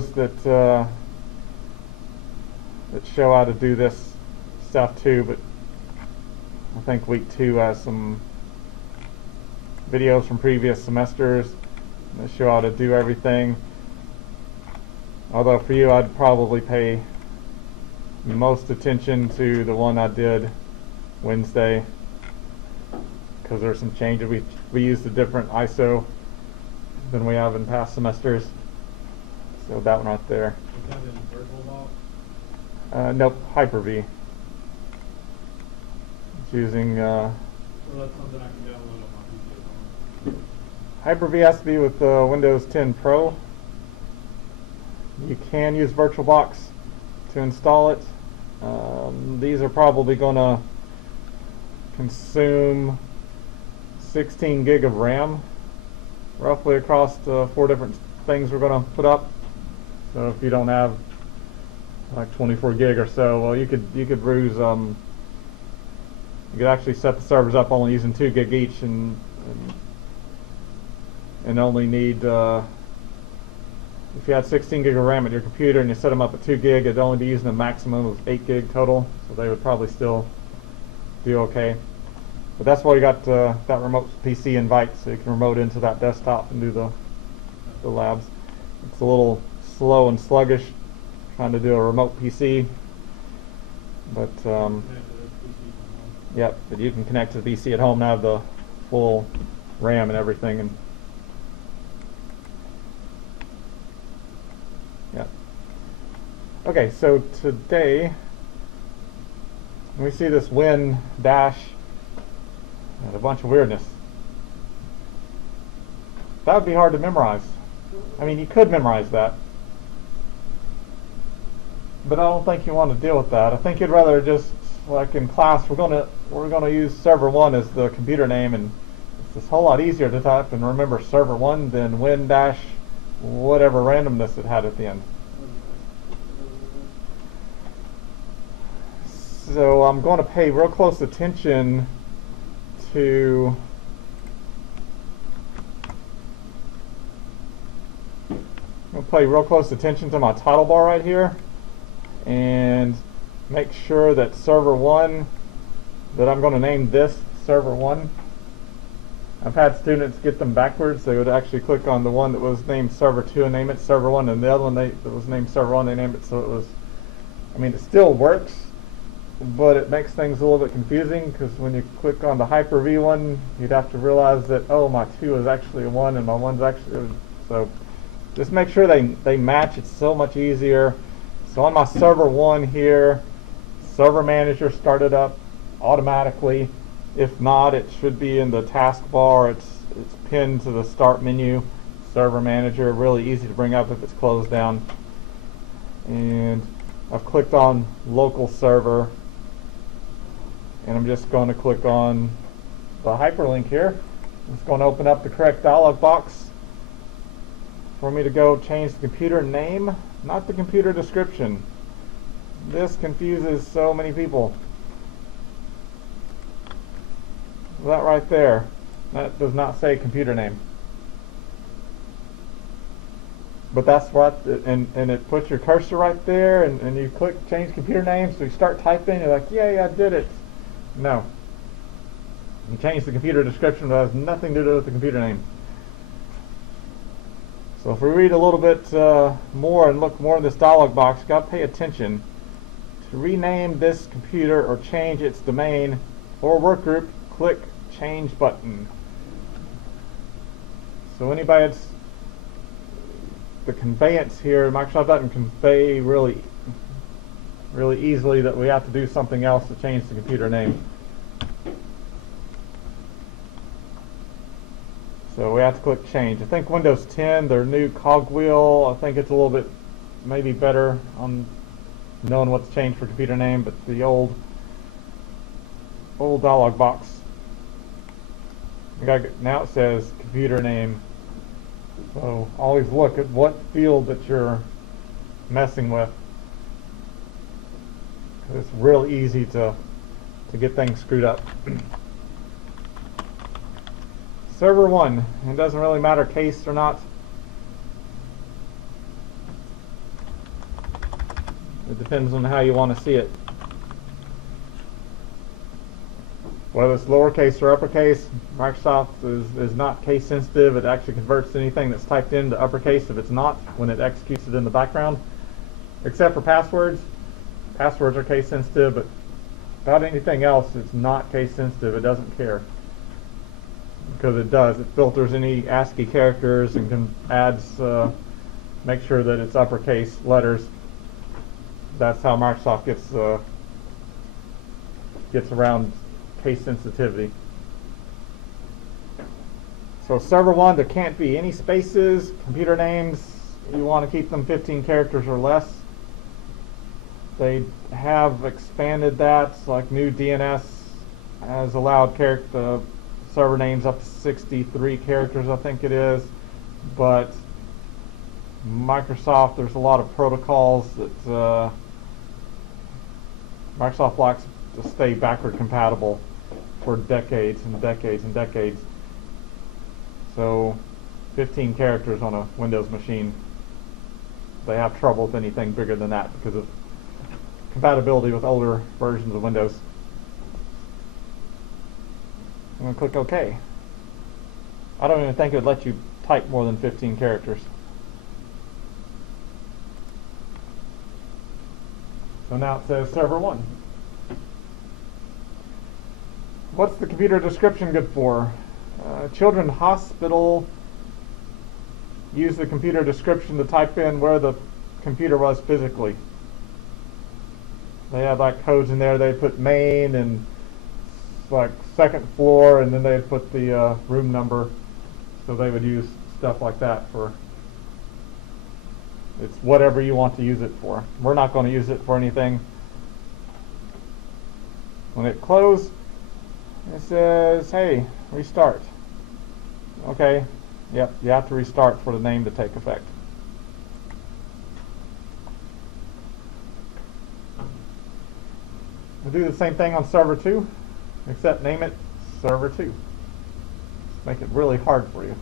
videos that show how to do this stuff too, but I think week 2 has some videos from previous semesters that show how to do everything. Although for you, I'd probably pay most attention to the one I did Wednesday, because there's some changes. We used a different ISO than we have in past semesters. So that one right there. Is that in VirtualBox? Nope, Hyper-V. It's using Well, that's something I can download on my PC at home. Hyper-V has to be with Windows 10 Pro. You can use VirtualBox to install it. These are probably going to consume 16 gig of RAM, roughly across the 4 different things we're going to put up. So if you don't have like 24 gig or so, well, you could use you could actually set the servers up only using 2 gig each, and only need if you had 16 gig of RAM at your computer and you set them up at 2 gig, it'd only be using a maximum of 8 gig total, so they would probably still do okay. But that's why you got that remote PC invite, so you can remote into that desktop and do the labs. It's a little slow and sluggish trying to do a remote PC, but yep, but you can connect to the PC at home and have the full RAM and everything. And yeah. Okay, so today we see this win dash and a bunch of weirdness. That would be hard to memorize. I mean, you could memorize that, but I don't think you want to deal with that. I think you'd rather just, like in class, we're gonna use server 1 as the computer name, and it's a whole lot easier to type and remember server 1 than win dash whatever randomness it had at the end. So I'm going to pay real close attention to my title bar right here, and make sure that server 1, that I'm going to name this server 1. I've had students get them backwards. They would actually click on the one that was named server 2 and name it server 1, and the other one that was named server 1, they named it so it was, I mean, it still works, but it makes things a little bit confusing, because when you click on the Hyper-V one, you'd have to realize that, oh, my 2 is actually a 1 and my 1's actually, so just make sure they match. It's so much easier. So on my server 1 here, server manager started up automatically. If not, it should be in the taskbar. It's pinned to the start menu. Server manager, really easy to bring up if it's closed down. And I've clicked on local server, and I'm just going to click on the hyperlink here. It's going to open up the correct dialog box for me to go change the computer name, not the computer description. This confuses so many people. That right there, that does not say computer name. But that's what, and it puts your cursor right there, and you click change computer name, so you start typing, you're like, yay, I did it. No. You change the computer description, but it has nothing to do with the computer name. So if we read a little bit more and look more in this dialog box, you've got to pay attention. To rename this computer or change its domain or workgroup, click change button. So anybody that's the conveyance here, Microsoft doesn't convey really easily that we have to do something else to change the computer name. So we have to click change. I think Windows 10, their new cogwheel, I think it's a little bit maybe better on knowing what to change for computer name, but the old dialog box, now it says computer name. So always look at what field that you're messing with. It's real easy to get things screwed up. Server 1, it doesn't really matter case or not. It depends on how you want to see it. Whether it's lowercase or uppercase, Microsoft is not case sensitive. It actually converts anything that's typed into uppercase if it's not when it executes it in the background. Except for passwords. Passwords are case sensitive, but about anything else it's not case sensitive. It doesn't care. Because it does. It filters any ASCII characters and adds, make sure that it's uppercase letters. That's how Microsoft gets around case sensitivity. So server 1, there can't be any spaces. Computer names, you want to keep them 15 characters or less. They have expanded that, like new DNS has allowed server names up to 63 characters, I think it is. But Microsoft, there's a lot of protocols that Microsoft likes to stay backward compatible for decades and decades and decades. So 15 characters on a Windows machine, they have trouble with anything bigger than that because of compatibility with older versions of Windows. I'm going to click OK. I don't even think it would let you type more than 15 characters. So now it says server 1. What's the computer description good for? Children's Hospital used the computer description to type in where the computer was physically. They had like codes in there. They put main and like second floor, and then they'd put the room number. So they would use stuff like that for. It's whatever you want to use it for. We're not going to use it for anything. When it closed, it says, hey, restart. Okay, yep, you have to restart for the name to take effect. We'll do the same thing on server 2, except name it server 2. Make it really hard for you.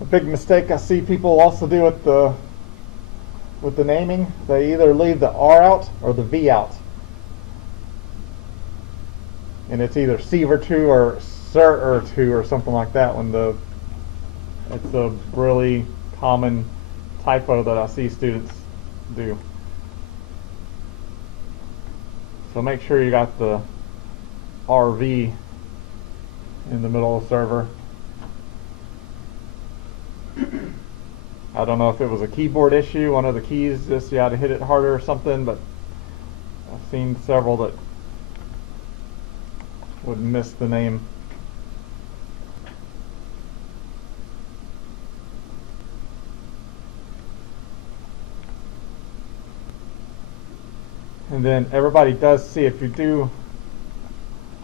A big mistake I see people also do with the naming, they either leave the R out or the V out. And it's either Sever2 or Ser2 or something like that when it's a really common typo that I see students do. So make sure you got the RV in the middle of the server. I don't know if it was a keyboard issue, one of the keys just you had to hit it harder or something, but I've seen several that would miss the name. And then everybody does see, if you do,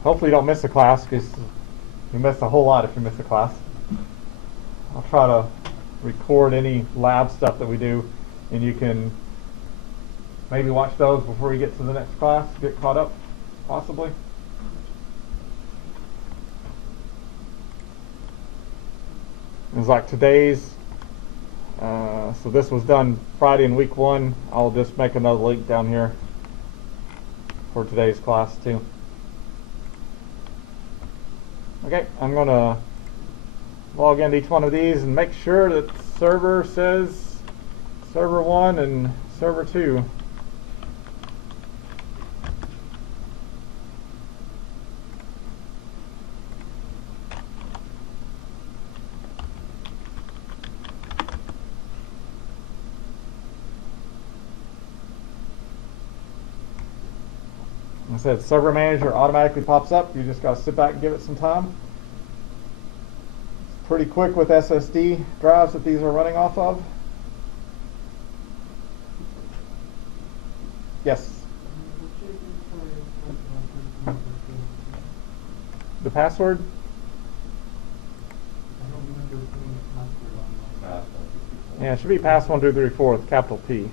hopefully you don't miss a class, because you miss a whole lot if you miss a class. I'll try to record any lab stuff that we do, and you can maybe watch those before you get to the next class, get caught up, possibly. It's like today's, so this was done Friday in week 1. I'll just make another link down here for today's class too. Okay, I'm going to log into each one of these and make sure that server says server 1 and server 2. I said server manager automatically pops up. You just got to sit back and give it some time. It's pretty quick with SSD drives that these are running off of. Yes. The password? I don't remember putting a password on my. Yeah, it should be pass1234 with capital P.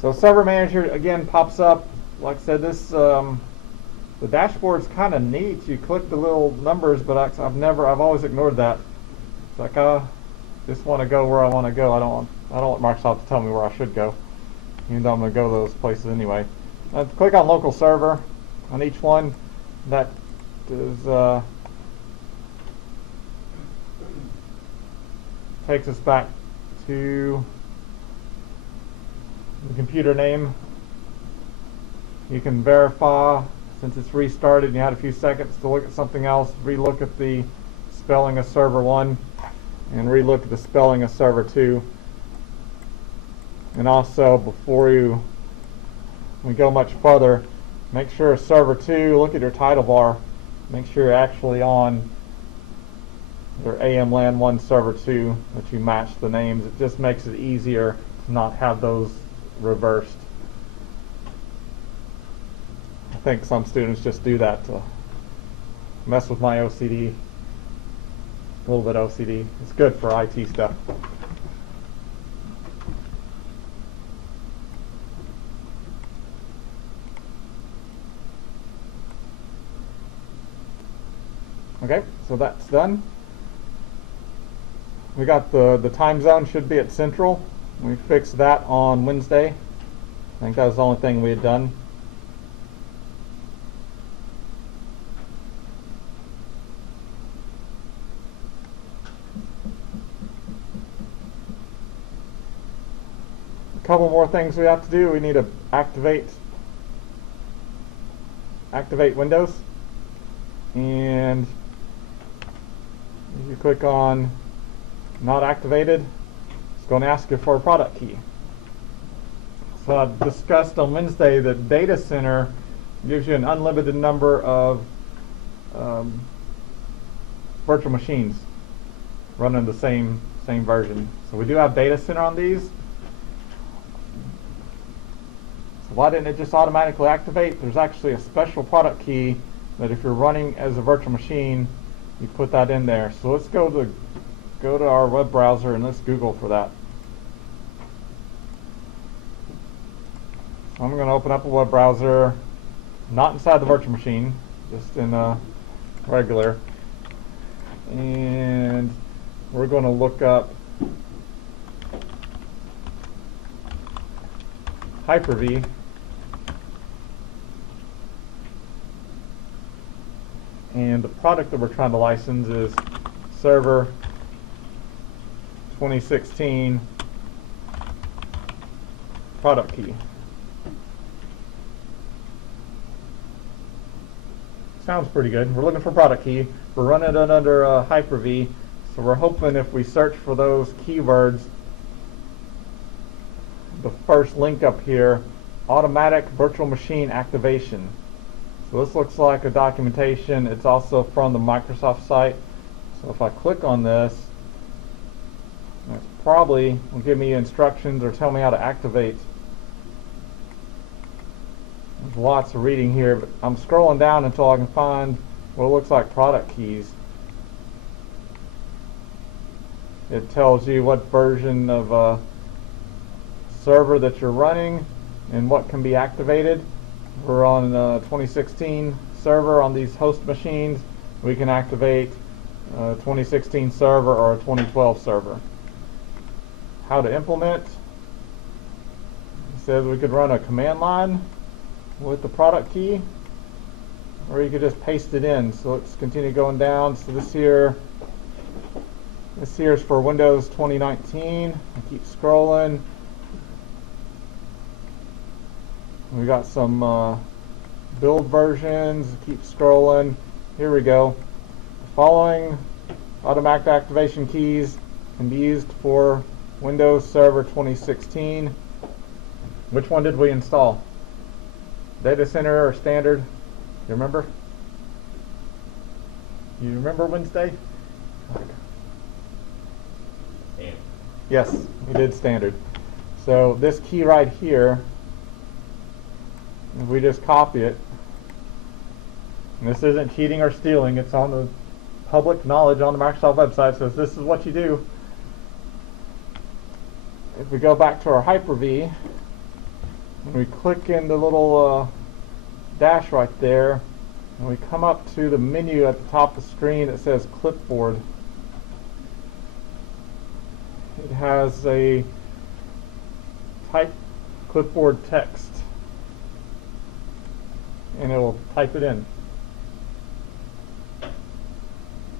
So Server Manager again pops up. Like I said, this the dashboard's kind of neat. You click the little numbers, but I've always ignored that. It's like I just want to go where I want to go. I don't want Microsoft to tell me where I should go, even though I'm going to go those places anyway. Click on local server on each one. That is takes us back to the computer name. You can verify, since it's restarted and you had a few seconds to look at something else, re-look at the spelling of server 1 and re-look at the spelling of server 2. And also, before we go much further, make sure server 2, look at your title bar, make sure you're actually on your AM LAN 1 server 2, that you match the names. It just makes it easier to not have those reversed. I think some students just do that to mess with my OCD. A little bit OCD. It's good for IT stuff. Okay, so that's done. We got the time zone should be at Central. We fixed that on Wednesday. I think that was the only thing we had done. A couple more things we have to do. We need to activate Windows, and if you click on not activated, it's going to ask you for a product key. So I discussed on Wednesday that Data Center gives you an unlimited number of virtual machines running the same version. So we do have Data Center on these. So why didn't it just automatically activate? There's actually a special product key that if you're running as a virtual machine, you put that in there. So let's go to our web browser and let's Google for that. I'm going to open up a web browser, not inside the virtual machine, just in a regular, and we're going to look up Hyper-V. And the product that we're trying to license is Server 2016 product key. Sounds pretty good. We're looking for product key. We're running it under Hyper-V, so we're hoping if we search for those keywords, the first link up here, automatic virtual machine activation. So this looks like a documentation. It's also from the Microsoft site. So if I click on this, it probably will give me instructions or tell me how to activate. There's lots of reading here, but I'm scrolling down until I can find what looks like product keys. It tells you what version of server that you're running and what can be activated. We're on 2016 server on these host machines. We can activate a 2016 server or a 2012 server. How to implement? It says we could run a command line with the product key, or you could just paste it in. So let's continue going down. So this here is for Windows 2019. I keep scrolling. We got some build versions. Keep scrolling. Here we go. The following automatic activation keys can be used for Windows Server 2016. Which one did we install? Data Center or Standard? You remember? You remember Wednesday? Damn. Yes, we did standard. So this key right here, if we just copy it, and this isn't cheating or stealing, it's on the public knowledge on the Microsoft website, says this is what you do. If we go back to our Hyper-V, and we click in the little dash right there, and we come up to the menu at the top of the screen that says Clipboard. It has a type clipboard text, and it will type it in.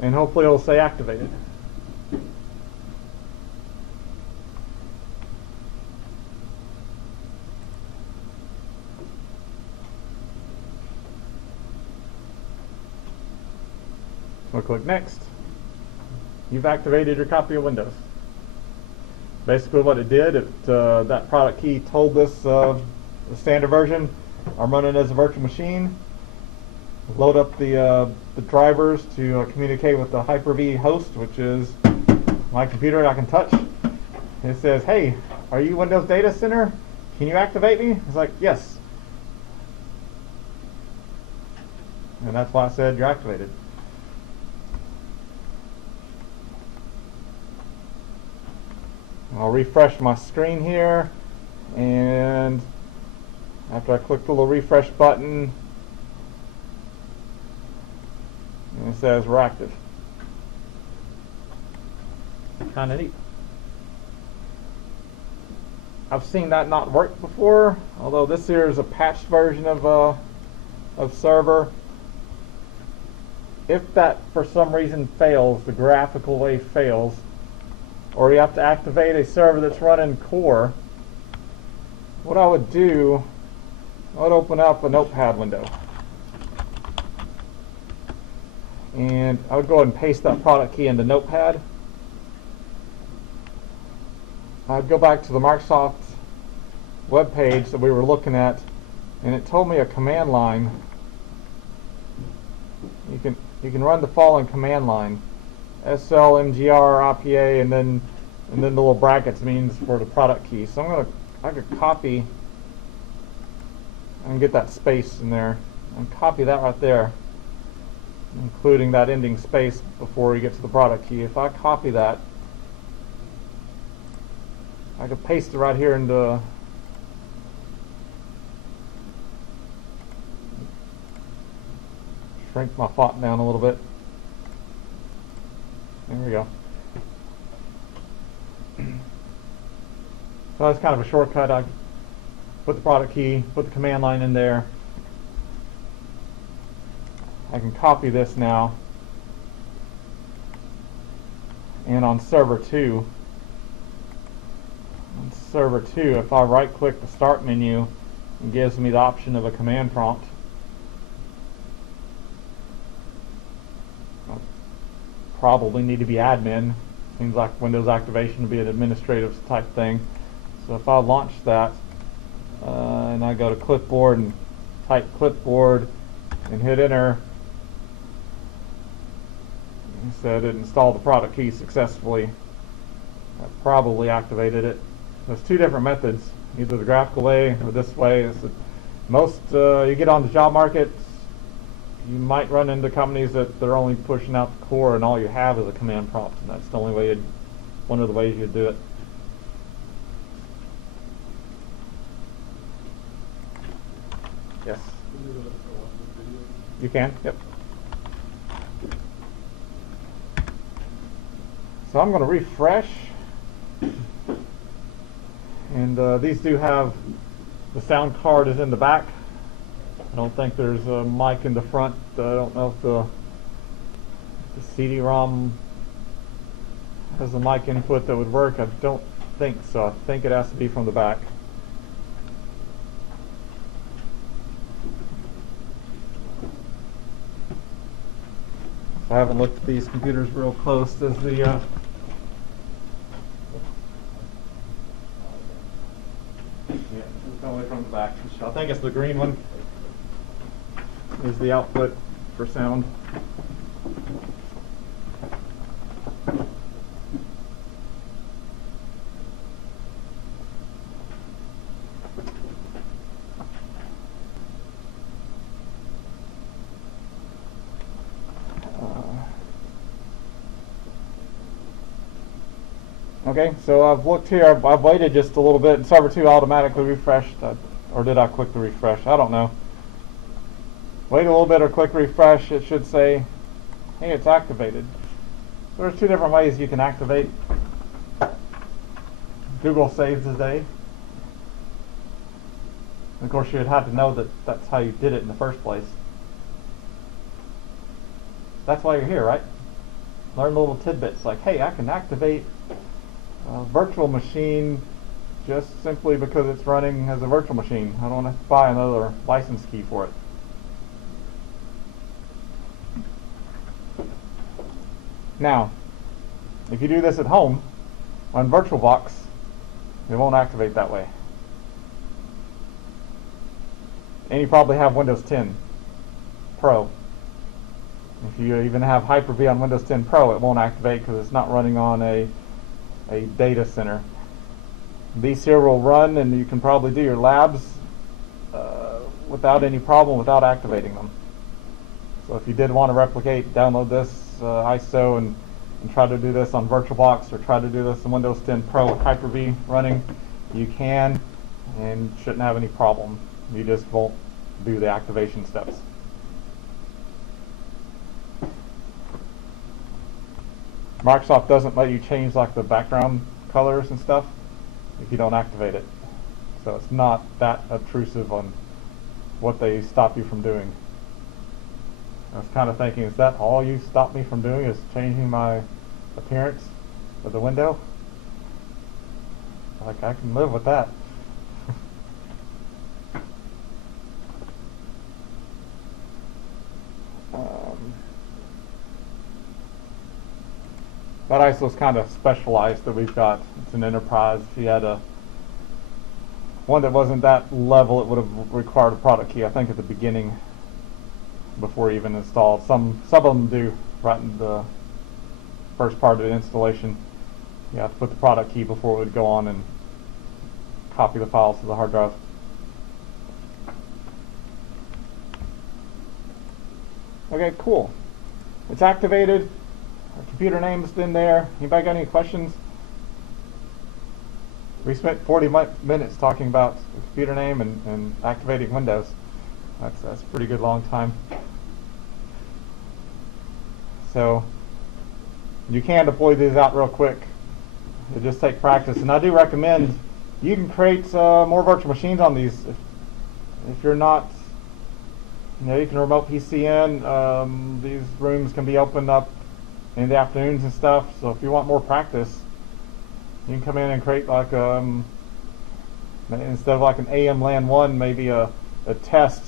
And hopefully it will say activated. We'll click next. You've activated your copy of Windows. Basically what it did, that product key told this the standard version, I'm running as a virtual machine. Load up the drivers to communicate with the Hyper-V host, which is my computer I can touch. It says, hey, are you Windows Data Center? Can you activate me? It's like, yes. And that's why I said you're activated. I'll refresh my screen here, and after I click the little refresh button, and it says we're active. Kind of neat. I've seen that not work before, although this here is a patched version of Server. If that for some reason fails, the graphical way fails, or you have to activate a server that's running core, what I would do, I would open up a notepad window. And I would go ahead and paste that product key into Notepad. I'd go back to the Microsoft web page that we were looking at, and it told me a command line. You can run the following command line: SL, MGR, IPA, and then the little brackets means for the product key. So I could copy and get that space in there, and copy that right there, including that ending space before you get to the product key. If I copy that, I could paste it right here into shrink my font down a little bit. There we go. So that's kind of a shortcut. I put the product key, put the command line in there. I can copy this now, and on server 2, if I right click the start menu, it gives me the option of a command prompt. I probably need to be admin. Seems like Windows activation would be an administrative type thing. So if I launch that, and I go to clipboard and type clipboard and hit enter, it said it installed the product key successfully. That probably activated it. There's two different methods, either the graphical way or this way. Most you get on the job market, you might run into companies that they're only pushing out the core and all you have is a command prompt, and that's the only way one of the ways you'd do it. Yes. You can, yep. So I'm going to refresh, and these do have the sound card is in the back. I don't think there's a mic in the front. I don't know if the CD-ROM has a mic input that would work. I don't think so. I think it has to be from the back. I haven't looked at these computers real close. Does the yeah, it's coming from the back. I think it's the green one. Is the output for sound. Okay, so I've looked here. I've waited just a little bit, and server 2 automatically refreshed, or did I click the refresh? I don't know. Wait a little bit or click refresh. It should say, hey, it's activated. There's 2 different ways you can activate. Google saves the day. Of course, you'd have to know that that's how you did it in the first place. That's why you're here, right? Learn little tidbits like, hey, I can activate a virtual machine just simply because it's running as a virtual machine. I don't have to buy another license key for it. Now, if you do this at home on VirtualBox, it won't activate that way. And you probably have Windows 10 Pro. If you even have Hyper-V on Windows 10 Pro, it won't activate because it's not running on a data center. These here will run, and you can probably do your labs without any problem, without activating them. So if you did want to replicate, download this ISO and try to do this on VirtualBox, or try to do this in Windows 10 Pro with Hyper-V running, you can, and shouldn't have any problem. You just won't do the activation steps. Microsoft doesn't let you change like the background colors and stuff if you don't activate it. So it's not that obtrusive on what they stop you from doing. I was kind of thinking, is that all you stop me from doing, is changing my appearance of the window? Like, I can live with that. That ISO is kind of specialized that we've got. It's an enterprise. If you had one that wasn't that level, it would have required a product key, I think, at the beginning before even installed. Some of them do right in the first part of the installation. You have to put the product key before it would go on and copy the files to the hard drive. Okay, cool. It's activated. Our computer name's in there. Anybody got any questions? We spent 40 minutes talking about the computer name and activating Windows. That's a pretty good long time. So you can deploy these out real quick. It just take practice, and I do recommend you can create more virtual machines on these. If you're not, you can remote PC in. These rooms can be opened up in the afternoons and stuff. So if you want more practice, you can come in and create like instead of like an AM LAN 1, maybe a test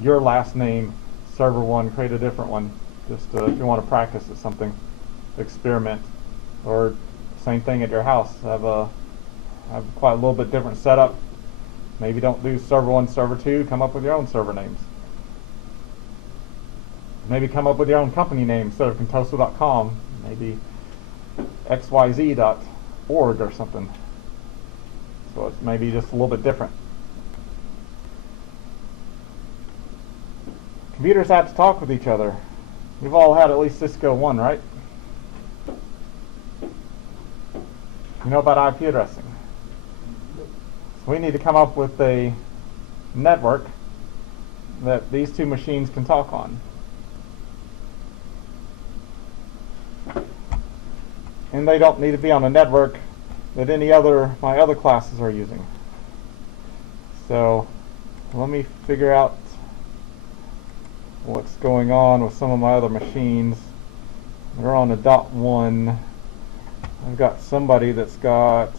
your last name server 1. Create a different one, just if you want to practice at something, experiment. Or same thing at your house. Have quite a little bit different setup. Maybe don't do server 1, server 2. Come up with your own server names. Maybe come up with your own company name instead of Contoso.com. Maybe xyz.org or something. So it's maybe just a little bit different. Computers have to talk with each other. We've all had at least Cisco 1, right? You know about IP addressing. So we need to come up with a network that these two machines can talk on. And they don't need to be on a network that my other classes are using. So let me figure out what's going on with some of my other machines. They're on a .1. I've got somebody that's got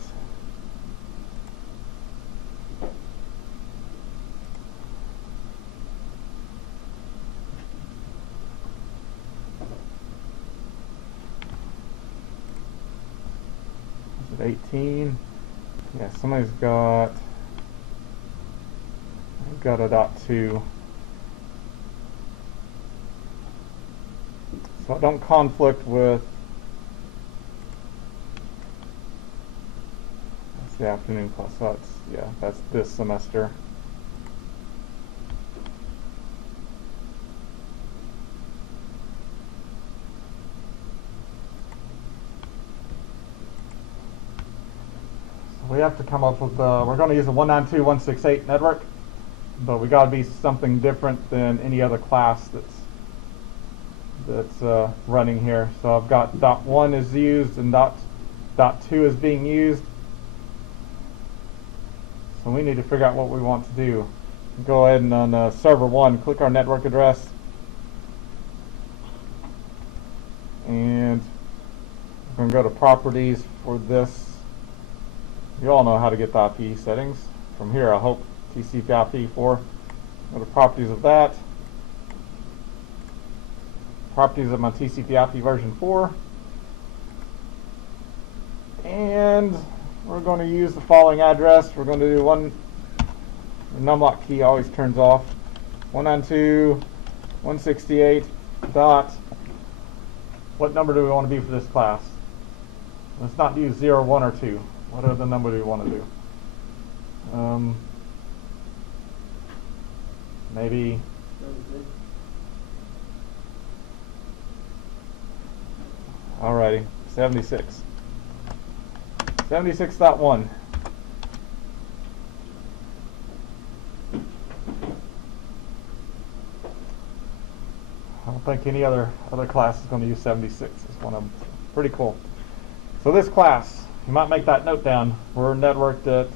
is it 18? Yeah, somebody's got I've got a .2. So I don't conflict with the afternoon class. So that's this semester. we have to come up with, we're going to use a 192.168 network, but we got to be something different than any other class that's running here. So I've got .1 is used and .2 is being used. So we need to figure out what we want to do. Go ahead and on server 1, click our network address, and we're going to go to properties for this. You all know how to get the IP settings from here, I hope. TCP/IP4. Go to properties of that. Properties of my TCP/IP version 4. And we're going to use the following address. We're going to do the numlock key always turns off. 192.168 dot. What number do we want to be for this class? Let's not use 0, 1, or 2. What other number do we want to do? Maybe 76. 76.1. I don't think any other class is going to use 76. It's one of them. Pretty cool. So this class, you might make that note down. We're networked at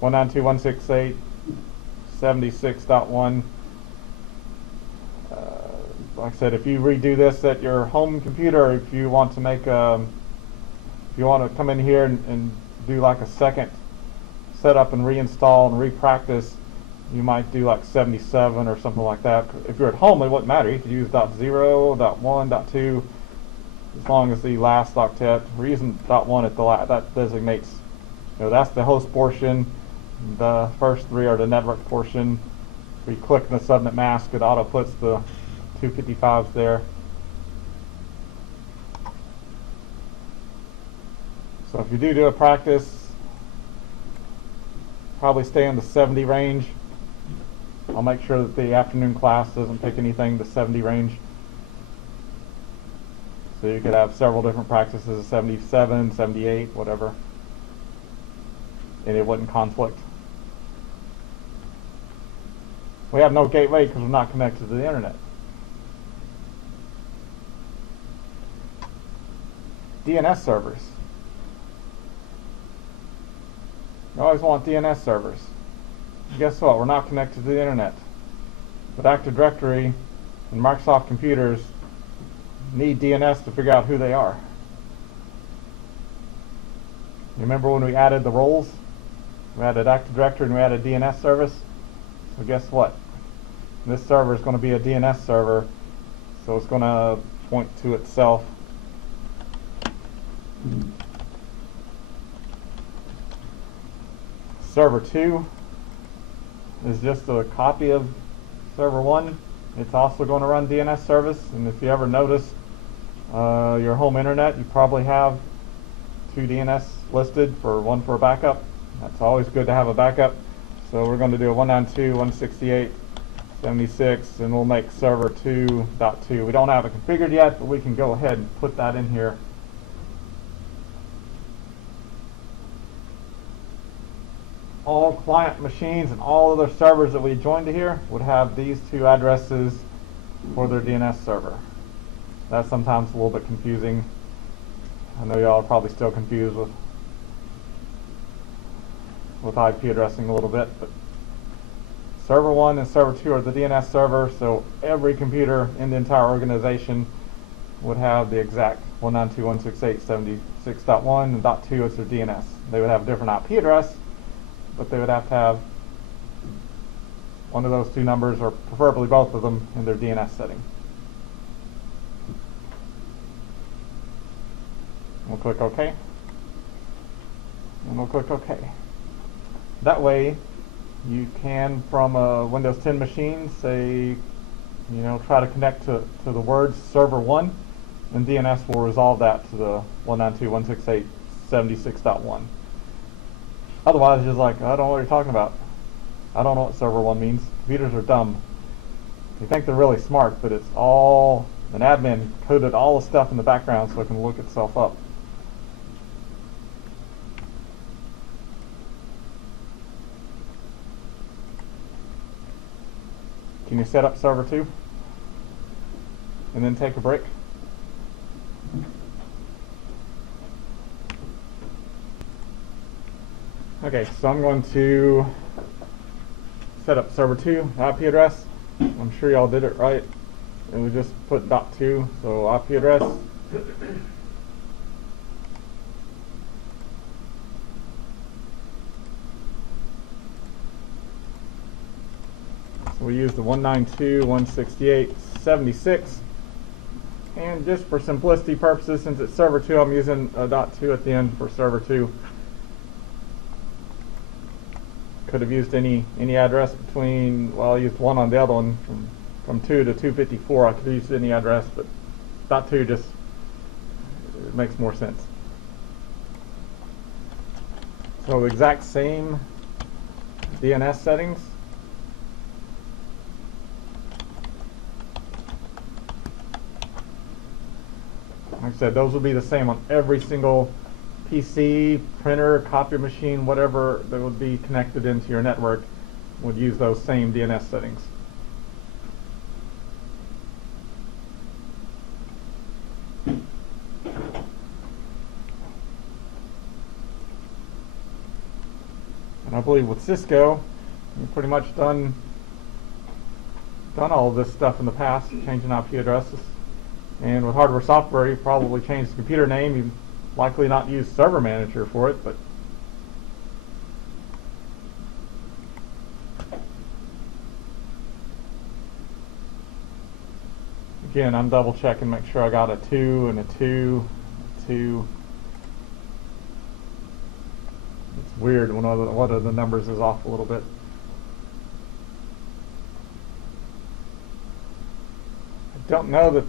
192.168.76.1. Like I said, if you redo this at your home computer, if you want to make if you want to come in here and do like a second setup and reinstall and repractice, you might do like 77 or something like that. If you're at home, it wouldn't matter. You could use .0, .1, .2, as long as the last octet. We're using .1 at the last. That designates, that's the host portion. The first 3 are the network portion. If we click the subnet mask, it auto puts the 255s there. So if you do a practice, probably stay in the 70 range. I'll make sure that the afternoon class doesn't pick anything to 70 range. So you could have several different practices, 77, 78, whatever, and it wouldn't conflict. We have no gateway because we're not connected to the internet. DNS servers. You always want DNS servers. Guess what? We're not connected to the internet. But Active Directory and Microsoft computers need DNS to figure out who they are. You remember when we added the roles? We added Active Directory and we added DNS service. So guess what? This server is going to be a DNS server, so it's going to point to itself. Server 2 is just a copy of server 1. It's also going to run DNS service, and if you ever notice your home internet, you probably have 2 DNS listed, one for a backup. That's always good to have a backup. So we're going to do a 192.168.76, and we'll make server 2.2. We don't have it configured yet, but we can go ahead and put that in here. All client machines and all other servers that we joined to here would have these 2 addresses for their DNS server. That's sometimes a little bit confusing. I know y'all are probably still confused with IP addressing a little bit, but server 1 and server 2 are the DNS server, so every computer in the entire organization would have the exact 192.168.76.1 and .2 is their DNS. They would have a different IP address, but they would have to have one of those 2 numbers, or preferably both of them, in their DNS setting. We'll click OK. And we'll click OK. That way, you can, from a Windows 10 machine, say, try to connect to the words server 1, and DNS will resolve that to the 192.168.76.1. Otherwise, it's just like, I don't know what you're talking about. I don't know what server 1 means. Computers are dumb. You think they're really smart, but it's all, an admin coded all the stuff in the background so it can look itself up. Can you set up server 2? And then take a break? Okay, so I'm going to set up server 2 IP address. I'm sure y'all did it right. And we just put .2, so IP address. So we use the 192.168.76. And just for simplicity purposes, since it's server 2, I'm using a .2 at the end for server 2. Could have used any address between, well, I used 1 on the other one from 2 to 254. I could have used any address, but .2 just it makes more sense. So the exact same DNS settings. Like I said, those will be the same on every single PC, printer, copy machine, whatever that would be connected into your network would use those same DNS settings. And I believe with Cisco, you've pretty much done all of this stuff in the past, changing IP addresses. And with hardware software, you probably changed the computer name. You likely not use Server Manager for it, but again, I'm double checking, make sure I got a 2 and a 2, a 2. It's weird when one of the numbers is off a little bit. I don't know that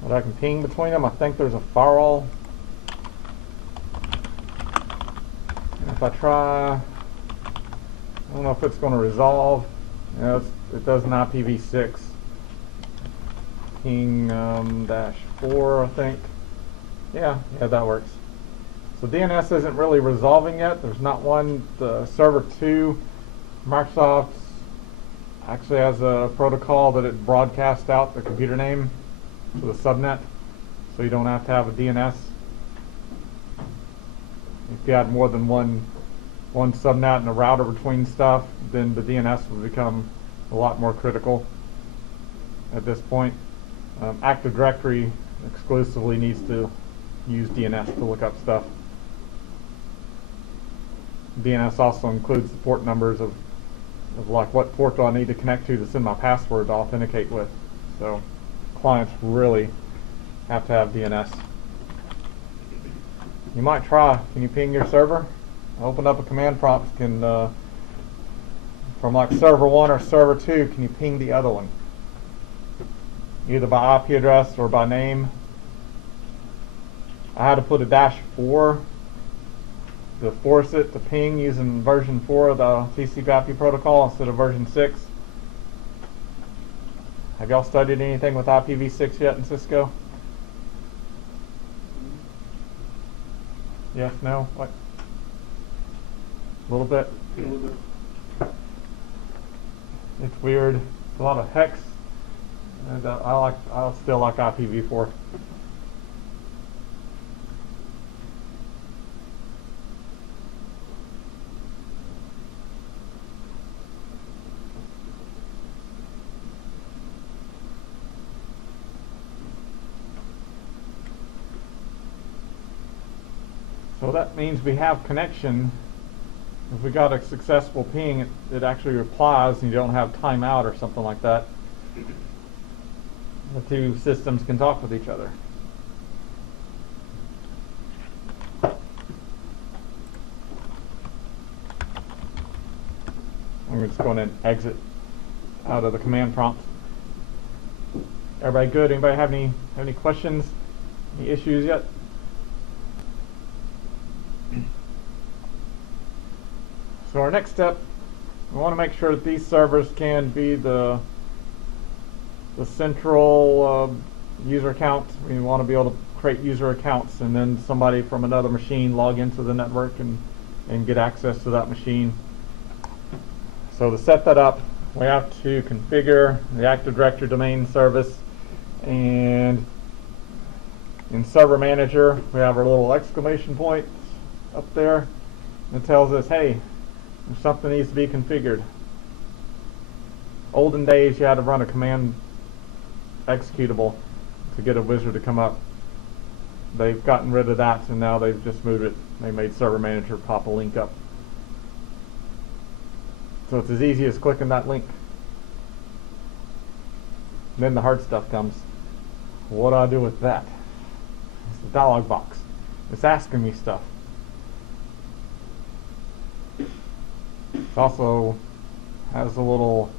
what I can ping between them. I think there's a firewall. And if I try, I don't know if it's going to resolve. You know, it does an IPv6 ping -4, I think. Yeah, that works. So DNS isn't really resolving yet. There's not one. The server 2, Microsoft actually has a protocol that it broadcasts out the computer name to the subnet, so you don't have to have a DNS. If you had more than one subnet and a router between stuff, then the DNS would become a lot more critical at this point. Active Directory exclusively needs to use DNS to look up stuff. DNS also includes the port numbers of like what port do I need to connect to send my password to authenticate with. So clients really have to have DNS. You might try, can you ping your server? Open up a command prompt, from like server 1 or server 2, can you ping the other one? Either by IP address or by name. I had to put a -4 to force it to ping using version 4 of the TCP/IP protocol instead of version 6. Have y'all studied anything with IPv6 yet in Cisco? Yes, no, what? A little bit? A little bit. It's weird. It's a lot of hex. And I still like IPv4. So that means we have connection. If we got a successful ping, it actually replies and you don't have timeout or something like that. The two systems can talk with each other. I'm just going to exit out of the command prompt. Everybody good? Anybody have any questions? Any issues yet? So our next step, we want to make sure that these servers can be the central user account. We want to be able to create user accounts and then somebody from another machine log into the network and get access to that machine. So to set that up, we have to configure the Active Directory domain service, and in Server Manager we have our little exclamation point up there that tells us, hey, something needs to be configured. Olden days you had to run a command executable to get a wizard to come up. They've gotten rid of that, and now they've just moved it. They made Server Manager pop a link up. So it's as easy as clicking that link. Then the hard stuff comes. What do I do with that? It's the dialog box. It's asking me stuff. It also has a little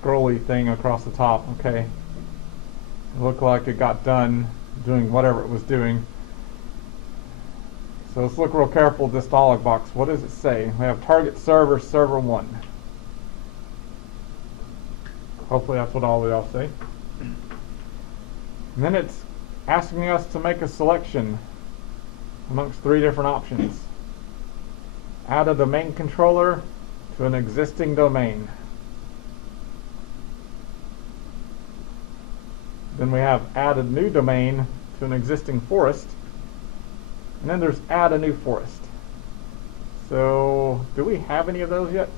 scrolly thing across the top. Okay. It looked like it got done doing whatever it was doing. So let's look real careful at this dialog box. What does it say? We have target server, server 1. Hopefully that's what all we all say. And then it's asking us to make a selection amongst 3 different options. Add a domain controller to an existing domain. Then we have add a new domain to an existing forest. And then there's add a new forest. So, do we have any of those yet?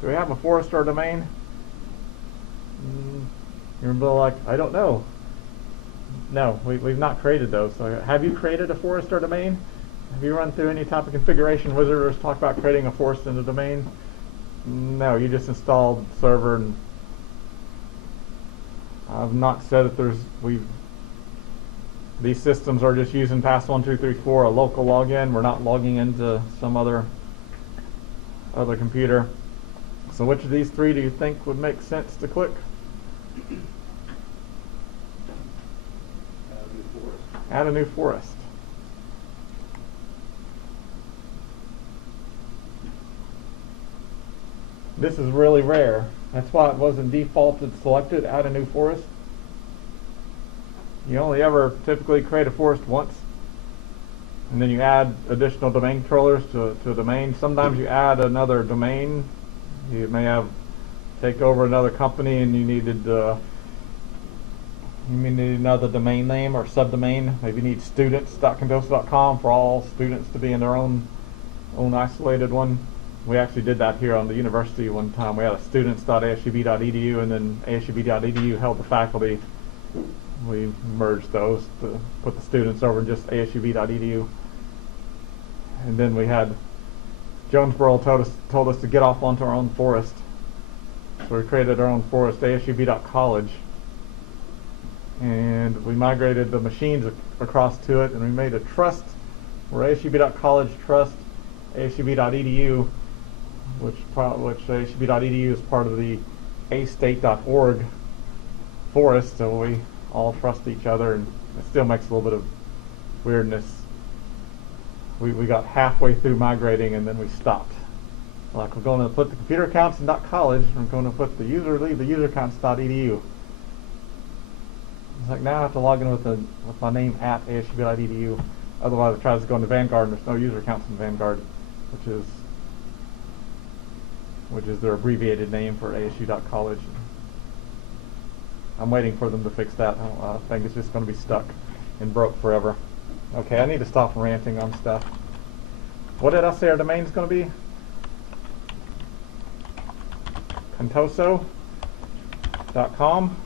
Do we have a forest or a domain? You're like, I don't know. No, we've not created those. So have you created a forest or domain? Have you run through any type of configuration wizard or talk about creating a forest and a domain? No, you just installed server, and I've not said that these systems are just using pass1234, a local login. We're not logging into some other computer. So which of these 3 do you think would make sense to click? Add a new forest. This is really rare. That's why it wasn't defaulted selected, add a new forest. You only ever typically create a forest once, and then you add additional domain controllers to a domain. Sometimes you add another domain. You may have take over another company and you needed another domain name or subdomain. Maybe you need students.condosa.com for all students to be in their own isolated one. We actually did that here on the university one time. We had a students.asub.edu, and then asub.edu held the faculty. We merged those to put the students over in just asub.edu. And then we had Jonesboro told us to get off onto our own forest. So we created our own forest, asub.college. And we migrated the machines across to it, and we made a trust where asub.college trust asub.edu, which asub.edu is part of the astate.org forest, so we all trust each other, and it still makes a little bit of weirdness. We got halfway through migrating and then we stopped. Like, we're going to put the computer accounts in .college, and we're going to put leave the user accounts .edu. It's like, now I have to log in with my name at asub.edu. Otherwise it tries to go into Vanguard, and there's no user accounts in Vanguard, which is their abbreviated name for asu.college. I'm waiting for them to fix that. I think it's just going to be stuck and broke forever. Okay, I need to stop ranting on stuff. What did I say our domain's going to be? Contoso.com.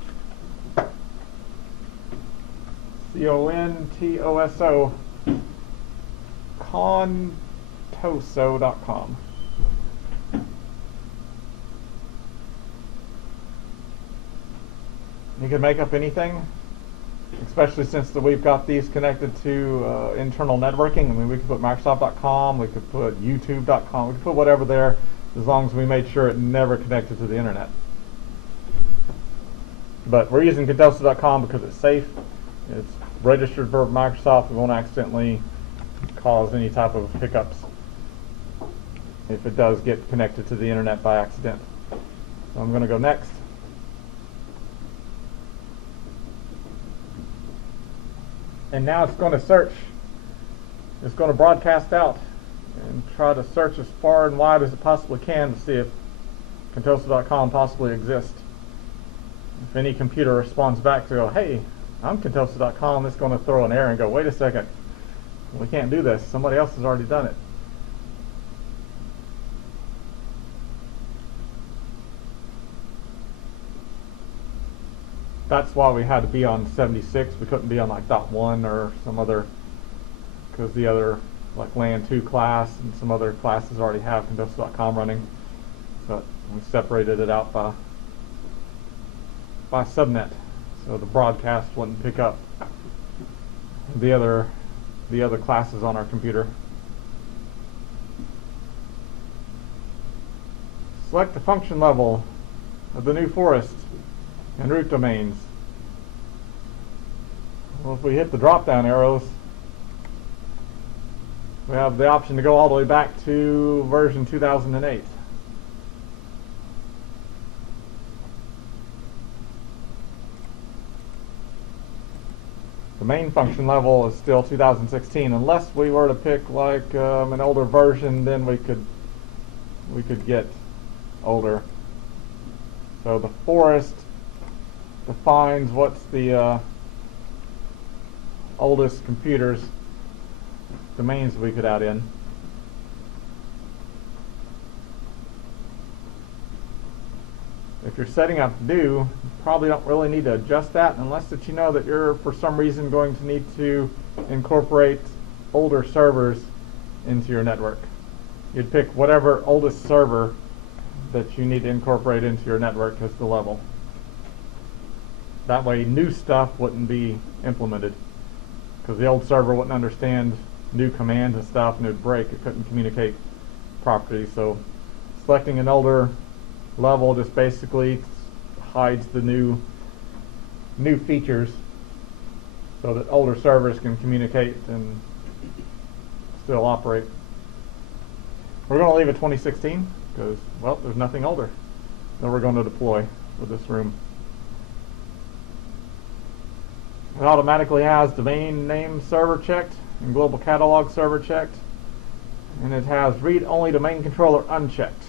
C-O-N-T-O-S-O. Contoso.com. You can make up anything, especially since we've got these connected to internal networking. I mean, we could put Microsoft.com, we could put YouTube.com, we could put whatever there, as long as we made sure it never connected to the internet. But we're using Contoso.com because it's safe. It's registered for Microsoft. We won't accidentally cause any type of hiccups if it does get connected to the internet by accident. So I'm going to go next. And now it's going to search. It's going to broadcast out and try to search as far and wide as it possibly can to see if Contoso.com possibly exists. If any computer responds back to go, hey, I'm Contoso.com, it's going to throw an error and go, wait a second, we can't do this. Somebody else has already done it. That's why we had to be on 76. We couldn't be on like .1 or some other, because the other like LAN 2 class and some other classes already have Contoso.com running. But we separated it out by subnet, so the broadcast wouldn't pick up the other classes on our computer. Select the function level of the new forest and root domains. Well, if we hit the drop down arrows, we have the option to go all the way back to version 2008. The main function level is still 2016, unless we were to pick like an older version, then we could get older. So the forest defines what's the oldest computers domains we could add in. If you're setting up new, you probably don't really need to adjust that unless that you know that you're for some reason going to need to incorporate older servers into your network. You'd pick whatever oldest server that you need to incorporate into your network as the level. That way new stuff wouldn't be implemented, because the old server wouldn't understand new commands and stuff and it would break. It couldn't communicate properly. So selecting an older level just basically hides the new features so that older servers can communicate and still operate. We're going to leave it 2016 because, well, there's nothing older that we're going to deploy with this room. It automatically has domain name server checked and global catalog server checked, and it has read-only domain controller unchecked.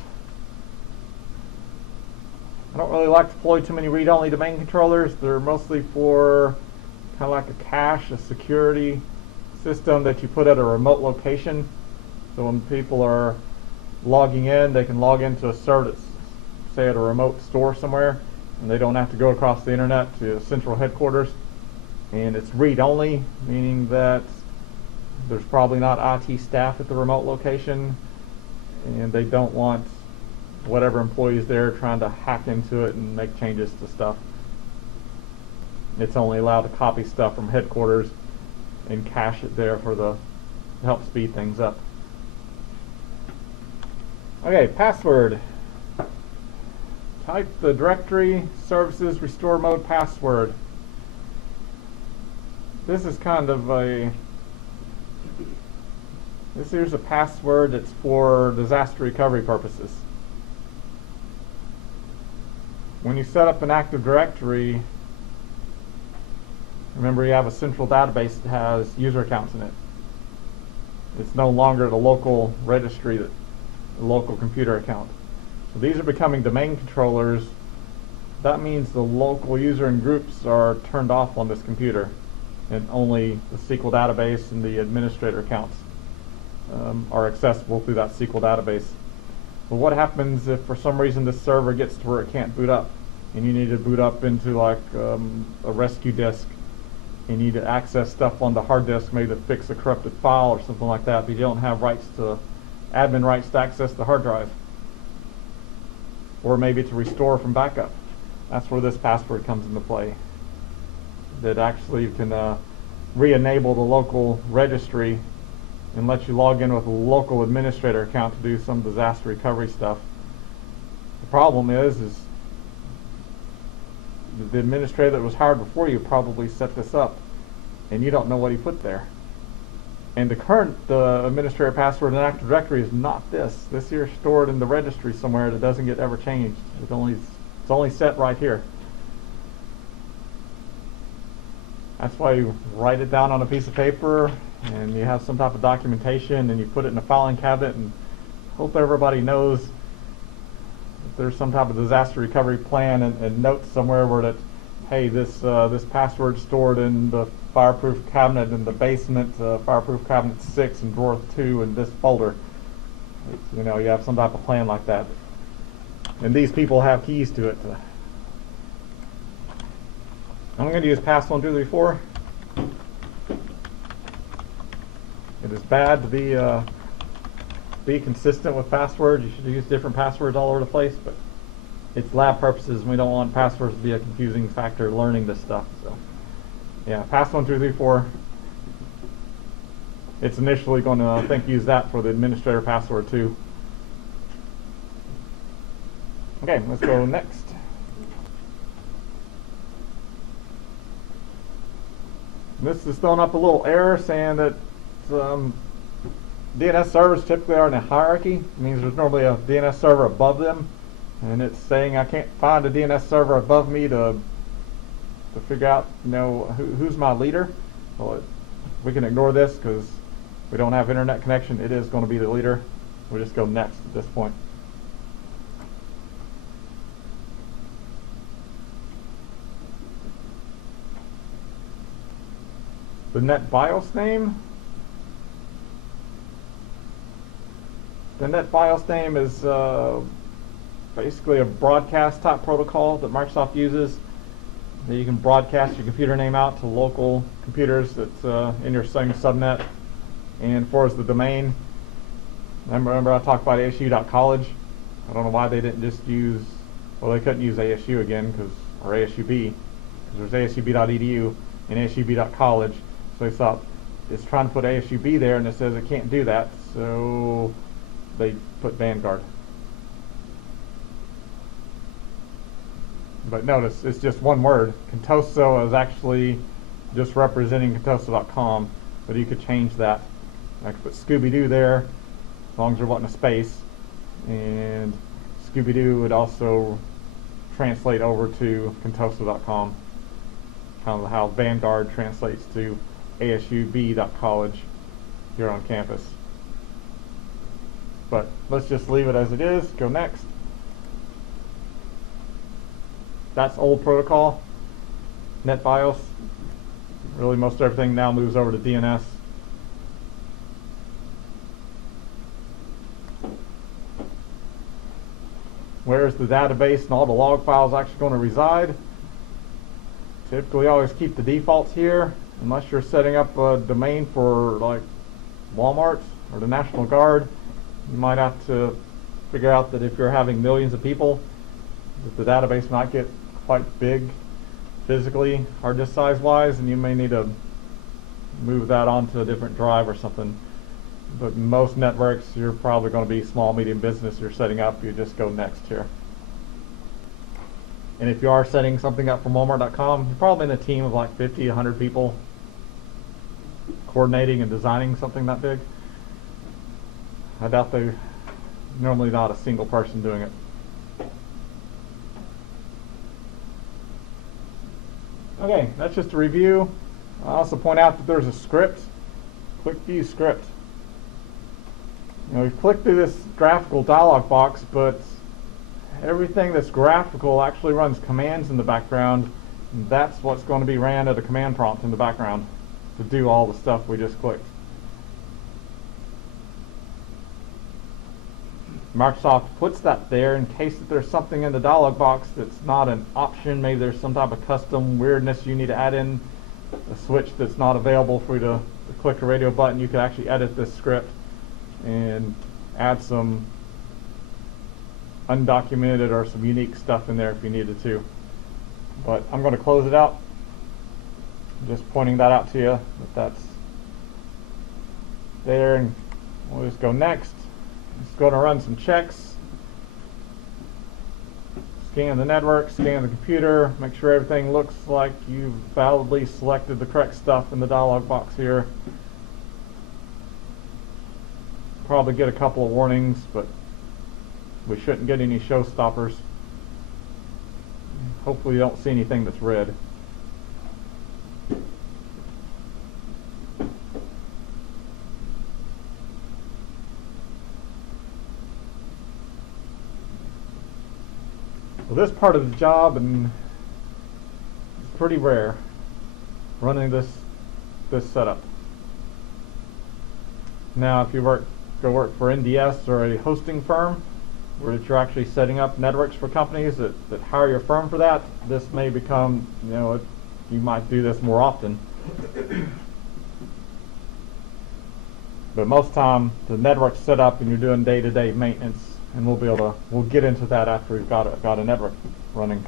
I don't really like to deploy too many read-only domain controllers. They're mostly for kind of like a cache, a security system that you put at a remote location. So when people are logging in, they can log into a server that's, say, at a remote store somewhere, and they don't have to go across the internet to central headquarters. And it's read-only, meaning that there's probably not IT staff at the remote location, and they don't want whatever employees there trying to hack into it and make changes to stuff. It's only allowed to copy stuff from headquarters and cache it there to help speed things up. Okay, password. Type the directory services restore mode password. This is kind of this here's a password that's for disaster recovery purposes. When you set up an Active Directory, remember you have a central database that has user accounts in it. It's no longer the local registry, the local computer account. So these are becoming domain controllers. That means the local user and groups are turned off on this computer, and only the SQL database and the administrator accounts are accessible through that SQL database. But what happens if for some reason this server gets to where it can't boot up, and you need to boot up into like a rescue disk, and you need to access stuff on the hard disk, maybe to fix a corrupted file or something like that, but you don't have admin rights to access the hard drive, or maybe to restore from backup. That's where this password comes into play. That actually can re-enable the local registry and let you log in with a local administrator account to do some disaster recovery stuff. The problem is the administrator that was hired before you probably set this up, and you don't know what he put there. And the current administrator password in Active Directory is not this. This here is stored in the registry somewhere that doesn't get ever changed. It's only set right here. That's why you write it down on a piece of paper and you have some type of documentation and you put it in a filing cabinet and hope everybody knows that there's some type of disaster recovery plan and notes somewhere where that, hey, this password stored in the fireproof cabinet in the basement, fireproof cabinet 6 and drawer 2 in this folder. You know, you have some type of plan like that. And these people have keys to it. I'm going to use pass12334. It is bad to be consistent with passwords. You should use different passwords all over the place, but it's lab purposes and we don't want passwords to be a confusing factor learning this stuff. So yeah, pass12334. It's initially going to, I think, use that for the administrator password too. Okay, let's go next. This is throwing up a little error saying that DNS servers typically are in a hierarchy. It means there's normally a DNS server above them, and it's saying I can't find a DNS server above me to figure out, you know, who's my leader. Well, we can ignore this because we don't have internet connection. It is going to be the leader. We'll just go next at this point. The net BIOS name. The net BIOS name is basically a broadcast type protocol that Microsoft uses. That you can broadcast your computer name out to local computers that's in your same subnet. And for as the domain, remember I talked about ASU.college. I don't know why they didn't just use, well, they couldn't use ASU again or ASUB, because there's ASUB.edu and ASUB.college. So they thought it's trying to put ASUB there, and it says it can't do that, so they put Vanguard. But notice, it's just one word. Contoso is actually just representing Contoso.com, but you could change that. I could put Scooby-Doo there, as long as there wasn't a space, and Scooby-Doo would also translate over to Contoso.com, kind of how Vanguard translates to ASUB.college here on campus. But let's just leave it as it is. Go next. That's old protocol. NetBIOS. Really most everything now moves over to DNS. Where is the database and all the log files actually going to reside? Typically always keep the defaults here, unless you're setting up a domain for like Walmart or the National Guard. You might have to figure out that if you're having millions of people, that the database might get quite big physically, hard disk size wise, and you may need to move that onto a different drive or something. But most networks, you're probably going to be small, medium business you're setting up. You just go next here. And if you are setting something up from Walmart.com, you're probably in a team of like 50, 100 people coordinating and designing something that big. I doubt they're normally not a single person doing it. Okay, that's just a review. I'll also point out that there's a script. Click View Script. You know, we've clicked through this graphical dialog box, but everything that's graphical actually runs commands in the background. And that's what's going to be ran at a command prompt in the background to do all the stuff we just clicked. Microsoft puts that there in case that there's something in the dialog box that's not an option. Maybe there's some type of custom weirdness you need to add in, a switch that's not available for you to click a radio button. You could actually edit this script and add some undocumented or some unique stuff in there if you needed to. But I'm going to close it out. Just pointing that out to you, that that's there, and we'll just go next. Just going to run some checks. Scan the network, scan the computer, make sure everything looks like you've validly selected the correct stuff in the dialog box here. Probably get a couple of warnings, but we shouldn't get any showstoppers. Hopefully you don't see anything that's red. part of the job, and it's pretty rare running this setup. Now, if you go work for NDS or a hosting firm, where you're actually setting up networks for companies that hire your firm for that, this may become, you might do this more often. But most time, the network's set up and you're doing day-to-day maintenance, and we'll get into that after we've got a network running.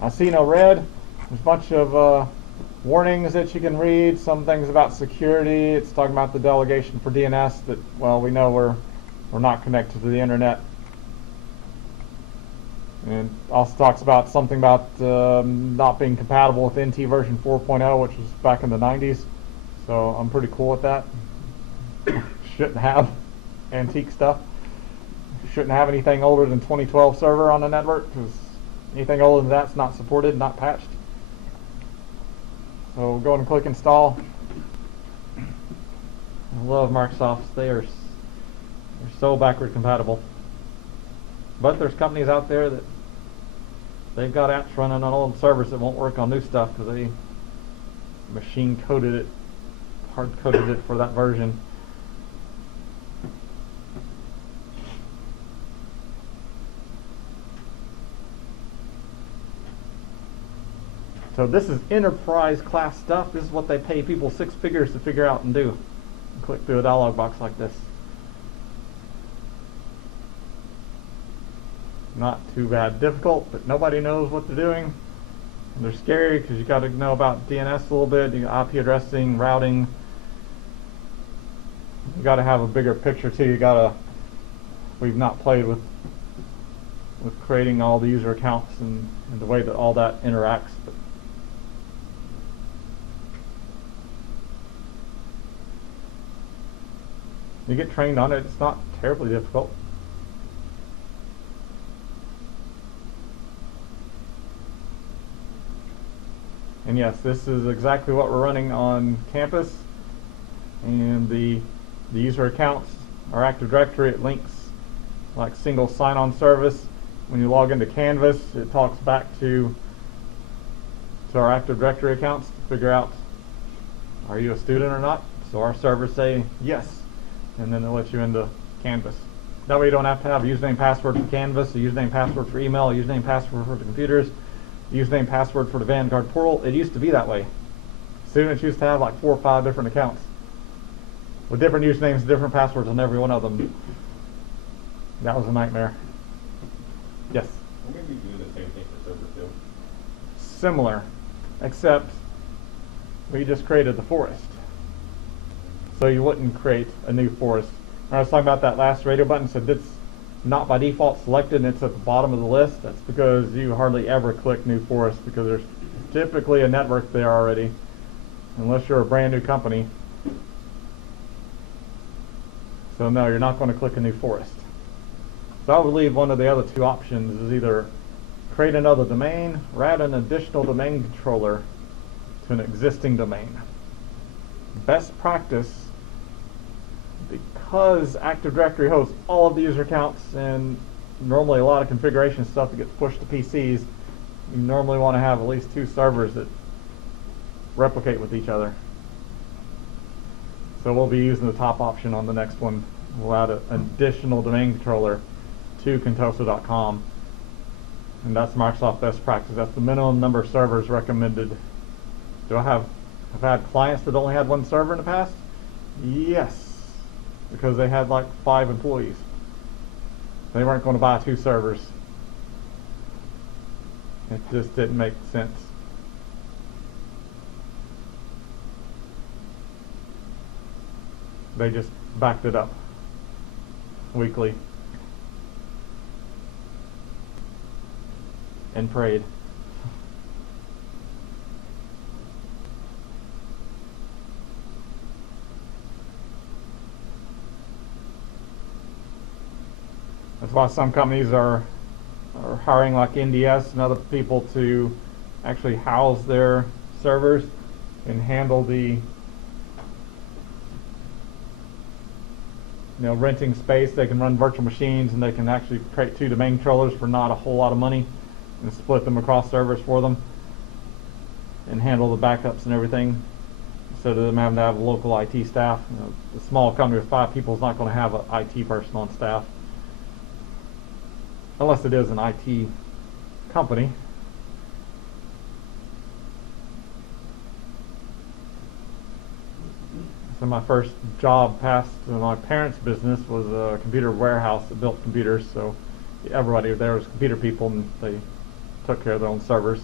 I see no red. There's a bunch of warnings that you can read. Some things about security. It's talking about the delegation for DNS that, well, we know we're not connected to the internet. And also talks about something about not being compatible with NT version 4.0, which was back in the 90s. So I'm pretty cool with that. Shouldn't have antique stuff. Shouldn't have anything older than 2012 server on the network, because anything older than that's not supported, not patched. So we'll go ahead and click install. I love Microsoft. They're so backward compatible. But there's companies out there that they've got apps running on old servers that won't work on new stuff because they machine coded it, hard coded it for that version. So this is enterprise class stuff. This is what they pay people 6 figures to figure out and do. Click through a dialog box like this. Not too bad difficult, but nobody knows what they're doing. And they're scary because you got to know about DNS a little bit, you got IP addressing, routing. You got to have a bigger picture too. We've not played with creating all the user accounts and the way that all that interacts. But you get trained on it. It's not terribly difficult. And yes, this is exactly what we're running on campus. And the user accounts, our Active Directory, it links like single sign-on service. When you log into Canvas, it talks back to our Active Directory accounts to figure out, are you a student or not? So our servers say yes, and then it lets you into Canvas. That way you don't have to have a username password for Canvas, a username password for email, a username password for the computers, a username password for the Vanguard portal. It used to be that way. Students used to have like 4 or 5 different accounts with different usernames, different passwords on every one of them. That was a nightmare. Yes? We're going to be doing the same thing for server 2. Similar, except we just created the forest. So you wouldn't create a new forest. I was talking about that last radio button, said it's not by default selected and it's at the bottom of the list. That's because you hardly ever click new forest, because there's typically a network there already, unless you're a brand new company. So no, you're not going to click a new forest. So I would leave one of the other 2 options is either create another domain or add an additional domain controller to an existing domain. Best practice, because Active Directory hosts all of the user accounts and normally a lot of configuration stuff that gets pushed to PCs, you normally want to have at least 2 servers that replicate with each other. So we'll be using the top option on the next one. We'll add an additional domain controller to contoso.com, and that's Microsoft best practice. That's the minimum number of servers recommended. I've had clients that only had 1 server in the past? Yes, because they had like 5 employees. They weren't going to buy 2 servers. It just didn't make sense. They just backed it up weekly and prayed. That's why some companies are hiring like NDS and other people to actually house their servers and handle the renting space. They can run virtual machines, and they can actually create 2 domain controllers for not a whole lot of money and split them across servers for them and handle the backups and everything instead of them having to have a local IT staff. A small company with 5 people is not going to have an IT person on staff unless it is an IT company. So my first job past my parents' business was a computer warehouse that built computers, so everybody there was computer people, and they took care of their own servers,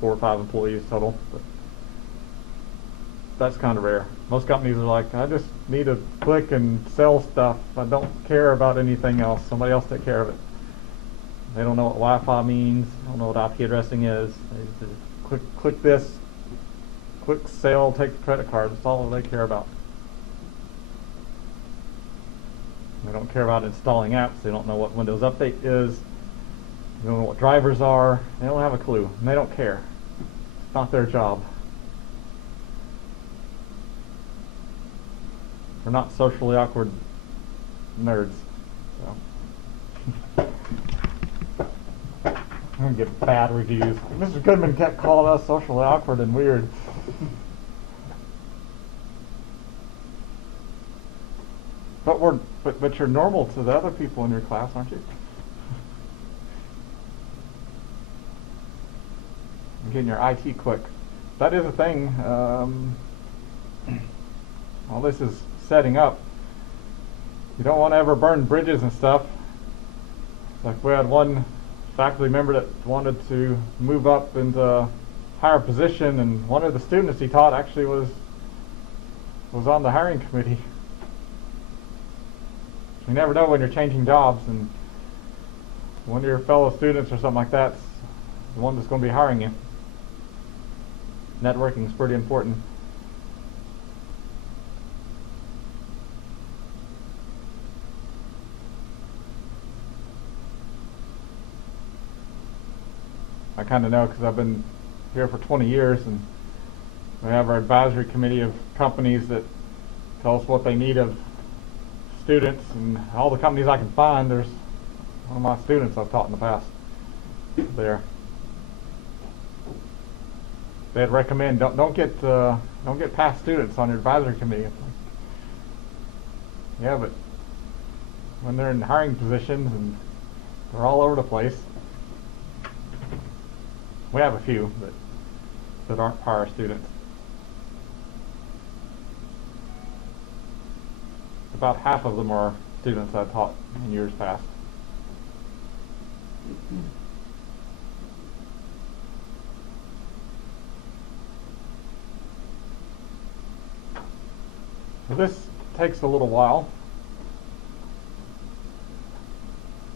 4 or 5 employees total. But that's kind of rare. Most companies are like, I just need to click and sell stuff. I don't care about anything else. Somebody else take care of it. They don't know what Wi-Fi means. They don't know what IP addressing is. They just click this, click sell, take the credit card. That's all they care about. They don't care about installing apps. They don't know what Windows Update is. They don't know what drivers are. They don't have a clue, and they don't care. It's not their job. We're not socially awkward nerds. So. I'm going to get bad reviews. Mr. Goodman kept calling us socially awkward and weird. But you're normal to the other people in your class, aren't you? You're getting your IT quick. That is a thing. All this is setting up. You don't want to ever burn bridges and stuff. Like we had one faculty member that wanted to move up into a higher position, and one of the students he taught actually was on the hiring committee. You never know when you're changing jobs, and one of your fellow students or something like that's the one that's going to be hiring you. Networking is pretty important. I kind of know because I've been here for 20 years, and we have our advisory committee of companies that tell us what they need of students, and all the companies I can find, there's one of my students I've taught in the past there. They'd recommend don't get past students on your advisory committee. Yeah, but when they're in hiring positions and they're all over the place. We have a few that aren't prior students. About half of them are students I taught in years past. So this takes a little while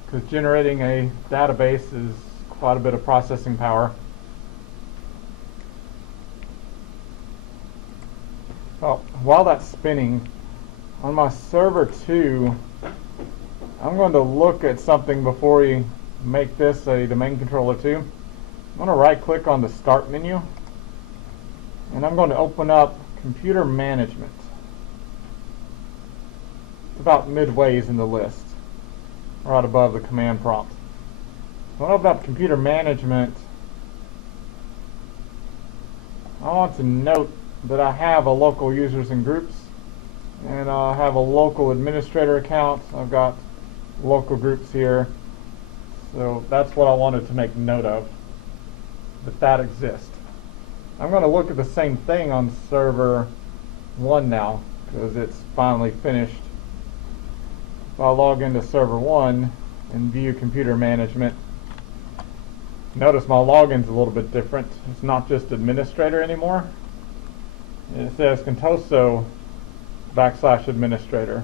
because generating a database is quite a bit of processing power. Oh, while that's spinning, on my server 2, I'm going to look at something before we make this a domain controller 2. I'm going to right click on the start menu, and I'm going to open up computer management. It's about midways in the list, right above the command prompt. When I open up computer management, I want to note that I have a local users and groups, and I have a local administrator account. I've got local groups here, so that's what I wanted to make note of, that exists. I'm going to look at the same thing on server 1 now because it's finally finished. If I log into server 1 and view computer management, notice my login's a little bit different. It's not just administrator anymore. It says Contoso /administrator.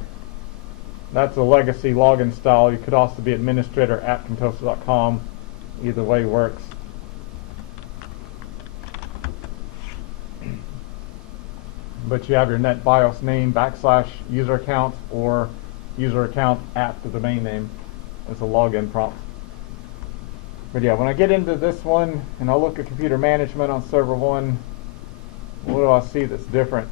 That's a legacy login style. You could also be administrator at contoso.com. Either way works. But you have your NetBIOS name /user account or user account at the domain name as a login prompt. But yeah, when I get into this one and I look at computer management on server 1, what do I see that's different?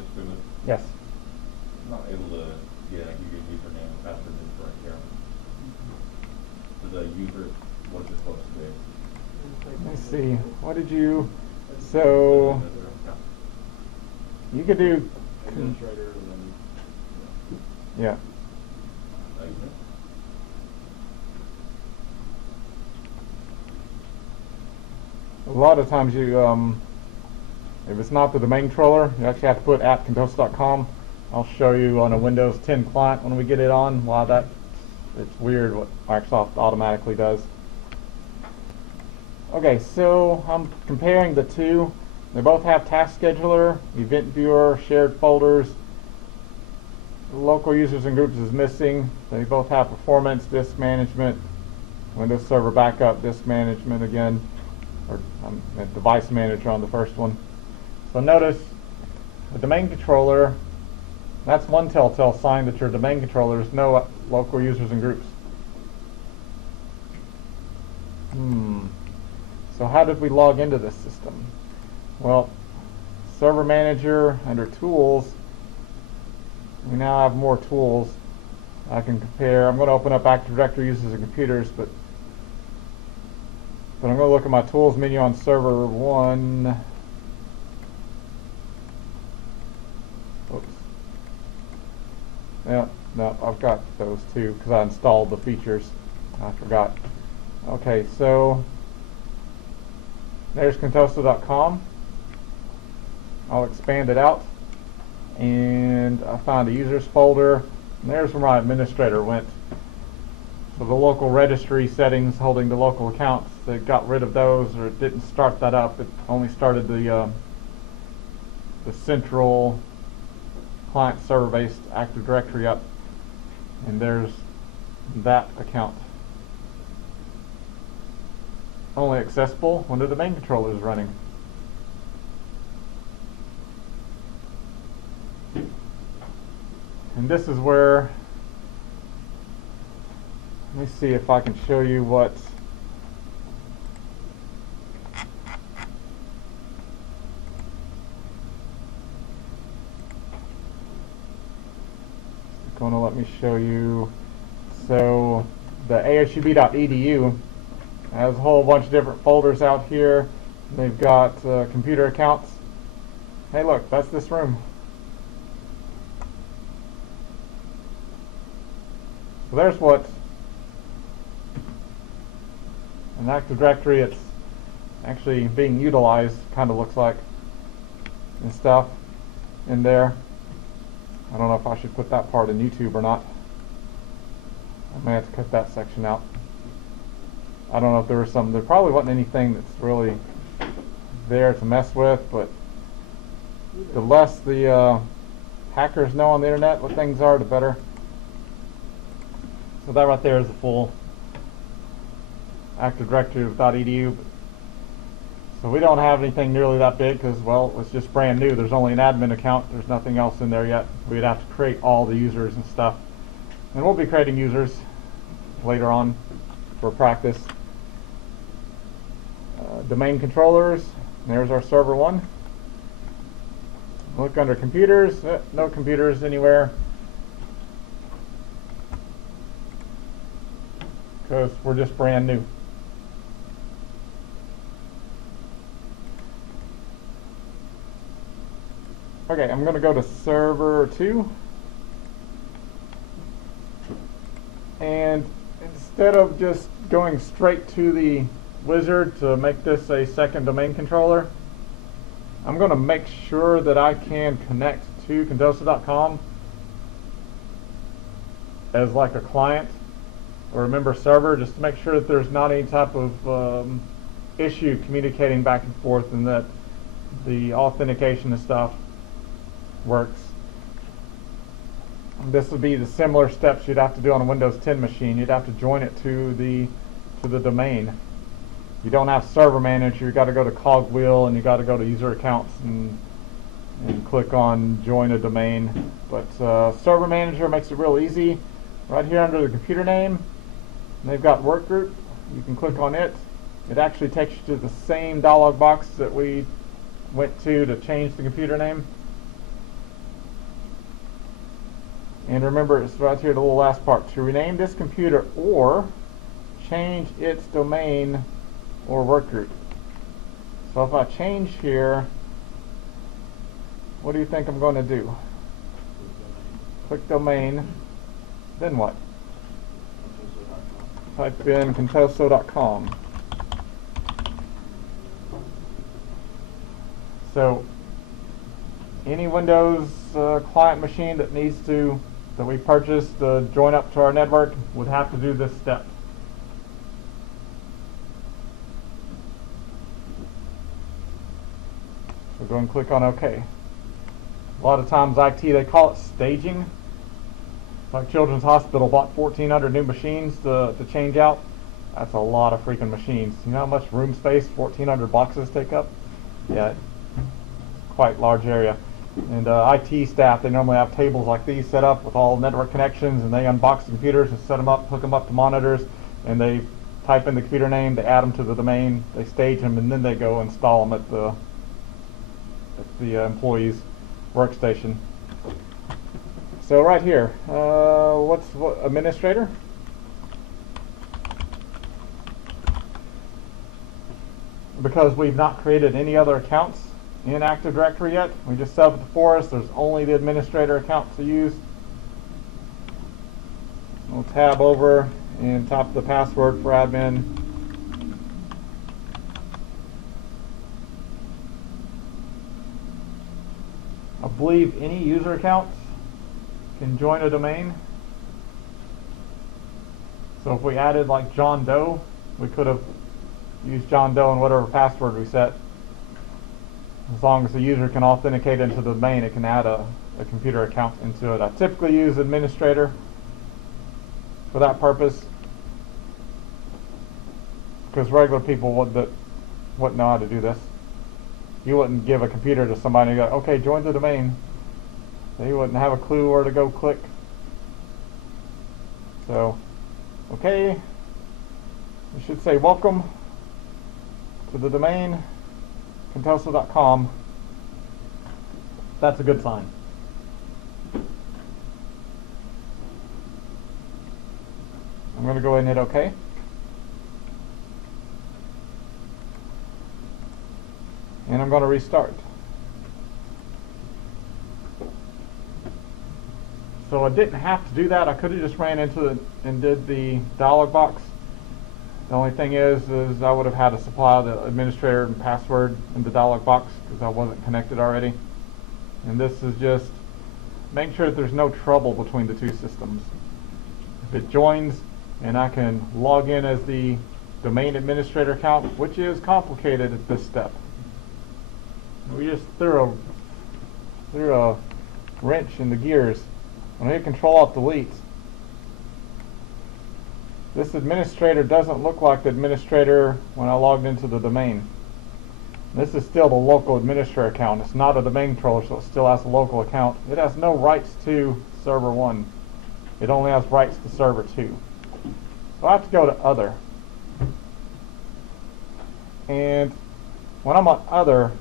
this student Yes. not able to get a username and password for an account. For the user, what is it supposed to be? Let's see. What did you? So you could do. Administrator and then. Yeah. A lot of times you, if it's not the domain controller, you actually have to put at contosa.com. I'll show you on a Windows 10 client when we get it on why it's weird what Microsoft automatically does. Okay, so I'm comparing the two. They both have task scheduler, event viewer, shared folders. Local users and groups is missing. They both have performance, disk management, Windows Server backup, disk management again, or device manager on the first one. So notice the domain controller, that's one telltale sign that your domain controller is no local users and groups. So how did we log into this system? Well, Server Manager under Tools, we now have more tools. I can compare. I'm going to open up Active Directory users and computers, but I'm going to look at my Tools menu on Server 1. Oops. Yeah, no, I've got those too because I installed the features. I forgot. Okay, so there's contosa.com. I'll expand it out, and I found a users folder, and there's where my administrator went. So the local registry settings holding the local accounts, they got rid of those, or it didn't start that up. It only started the central client server-based Active Directory up, and there's that account. Only accessible when the domain controller is running. And this is where, let me see if I can show you what it's going to let me show you. So the ashub.edu has a whole bunch of different folders out here. They've got computer accounts. Hey look, that's this room. So there's what an Active Directory it's actually being utilized kind of looks like and stuff in there. I don't know if I should put that part in YouTube or not. I may have to cut that section out. I don't know if there was something. There probably wasn't anything that's really there to mess with, but the less the hackers know on the internet what things are, the better. So that right there is the full Active Directory.edu. So we don't have anything nearly that big because, well, it's just brand new. There's only an admin account. There's nothing else in there yet. We'd have to create all the users and stuff. And we'll be creating users later on for practice. Domain controllers. There's our server 1. Look under computers. No computers anywhere, because we're just brand new. Okay, I'm going to go to server 2, and instead of just going straight to the wizard to make this a second domain controller, I'm going to make sure that I can connect to contosa.com as like a client or a member server, just to make sure that there's not any type of issue communicating back and forth, and that the authentication and stuff works. This would be the similar steps you'd have to do on a Windows 10 machine. You'd have to join it to the domain. You don't have Server Manager. You got to go to Cogwheel, and you got to go to User Accounts and click on Join a Domain. But Server Manager makes it real easy. Right here under the computer name, they've got Workgroup. You can click on it. It actually takes you to the same dialog box that we went to change the computer name. And remember, it's right here, the little last part. To rename this computer or change its domain or workgroup. So if I change here, what do you think I'm going to do? Click domain, then what? Type in contoso.com. So any Windows client machine that we purchased to join up to our network would have to do this step. So go and click on OK. A lot of times IT, they call it staging. Like Children's Hospital bought 1,400 new machines to change out. That's a lot of freaking machines. You know how much room space 1,400 boxes take up? Yeah, quite large area. And IT staff, they normally have tables like these set up with all network connections, and they unbox the computers and set them up, hook them up to monitors, and they type in the computer name, they add them to the domain, they stage them, and then they go install them at the employee's workstation. So right here, what administrator? Because we've not created any other accounts in Active Directory yet, we just set up the forest. There's only the administrator account to use. We'll tab over and type the password for admin. I believe any user account can join a domain. So if we added like John Doe, we could have used John Doe and whatever password we set. As long as the user can authenticate into the domain, it can add a computer account into it. I typically use administrator for that purpose, because regular people wouldn't know how to do this. You wouldn't give a computer to somebody and go, okay, join the domain. They wouldn't have a clue where to go click. So, okay, you should say welcome to the domain, contoso.com. That's a good sign. I'm going to go ahead and hit OK. And I'm going to restart. So I didn't have to do that. I could have just ran into it and did the dialog box. The only thing is I would have had to supply the administrator and password in the dialog box because I wasn't connected already. And this is just make sure that there's no trouble between the two systems. If it joins and I can log in as the domain administrator account, which is complicated at this step. We just threw a wrench in the gears. When I hit Control-Alt-Delete, this administrator doesn't look like the administrator when I logged into the domain. This is still the local administrator account. It's not a domain controller, so it still has a local account. It has no rights to server 1. It only has rights to server 2. So I have to go to Other. And when I'm on Other,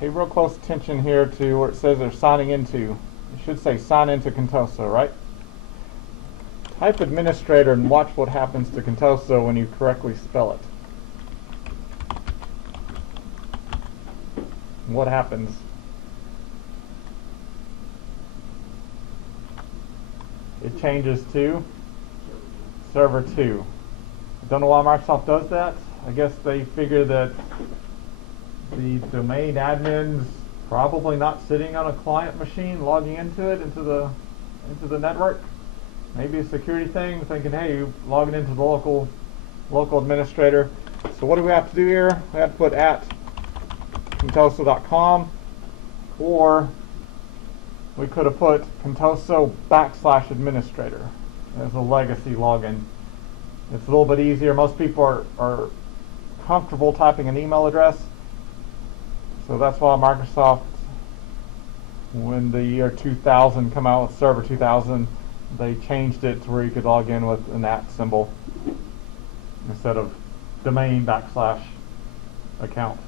pay real close attention here to where it says they're signing into. It should say sign into Contoso, right? Type administrator and watch what happens to Contoso when you correctly spell it. What happens? It changes to server 2. I don't know why Microsoft does that. I guess they figure that the domain admin's probably not sitting on a client machine logging into the network. Maybe a security thing, thinking, hey, you're logging into the local administrator. So what do we have to do here? We have to put at contoso.com, or we could have put contoso/administrator as a legacy login. It's a little bit easier. Most people are comfortable typing an email address. So that's why Microsoft, when the year 2000 come out with Server 2000, they changed it to where you could log in with an @ symbol instead of domain/account.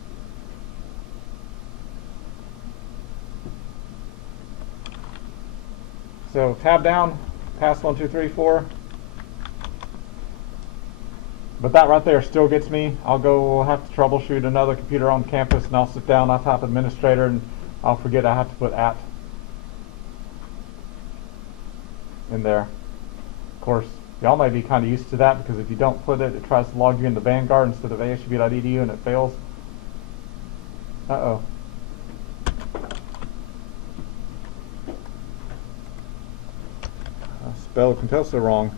So tab down, pass 1, 2, 3, 4. But that right there still gets me. I'll go have to troubleshoot another computer on campus, and I'll sit down, I'll type administrator, and I'll forget I have to put @ in there. Of course, y'all may be kind of used to that, because if you don't put it, it tries to log you into Vanguard instead of asub.edu, and it fails. Uh-oh. I spelled Contessa wrong.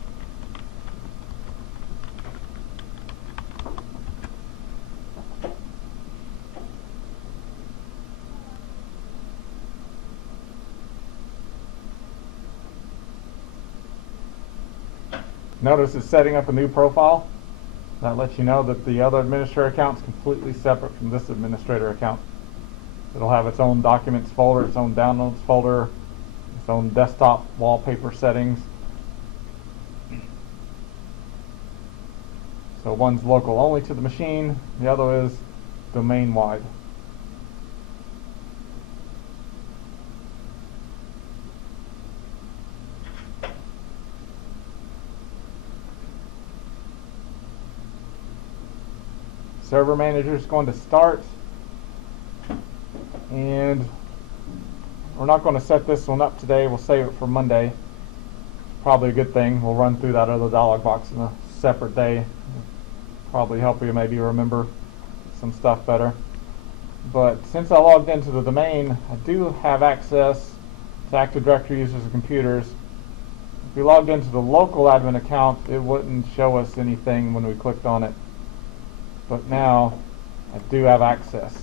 Notice it's setting up a new profile. That lets you know that the other administrator account is completely separate from this administrator account. It'll have its own documents folder, its own downloads folder, its own desktop wallpaper settings. So one's local only to the machine, the other is domain wide. Server manager is going to start, and we're not going to set this one up today. We'll save it for Monday. Probably a good thing. We'll run through that other dialog box in a separate day. Probably help you maybe remember some stuff better. But since I logged into the domain, I do have access to Active Directory users and computers. If we logged into the local admin account, it wouldn't show us anything when we clicked on it. But now I do have access.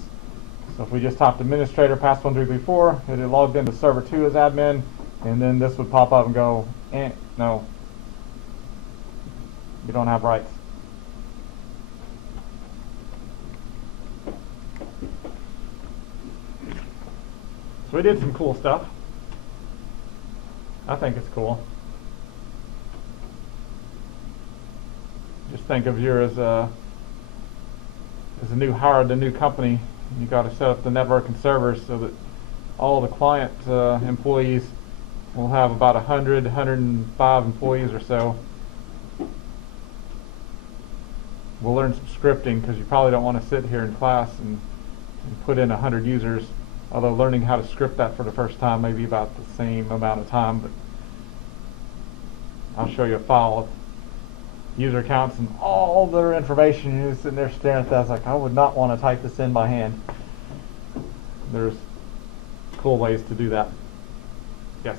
So if we just typed administrator pass 1, 2, 3, 4, it logged into server 2 as admin, and then this would pop up and go, no, you don't have rights. So we did some cool stuff. I think it's cool. Just think of you as a new hire at a new company. You got to set up the network and servers so that all the client employees will have about 100, 105 employees or so. We'll learn some scripting, because you probably don't want to sit here in class and put in 100 users. Although learning how to script that for the first time may be about the same amount of time, but I'll show you a file of user accounts and all their information. You're sitting there staring at that. I was like, I would not want to type this in by hand. There's cool ways to do that. Yes.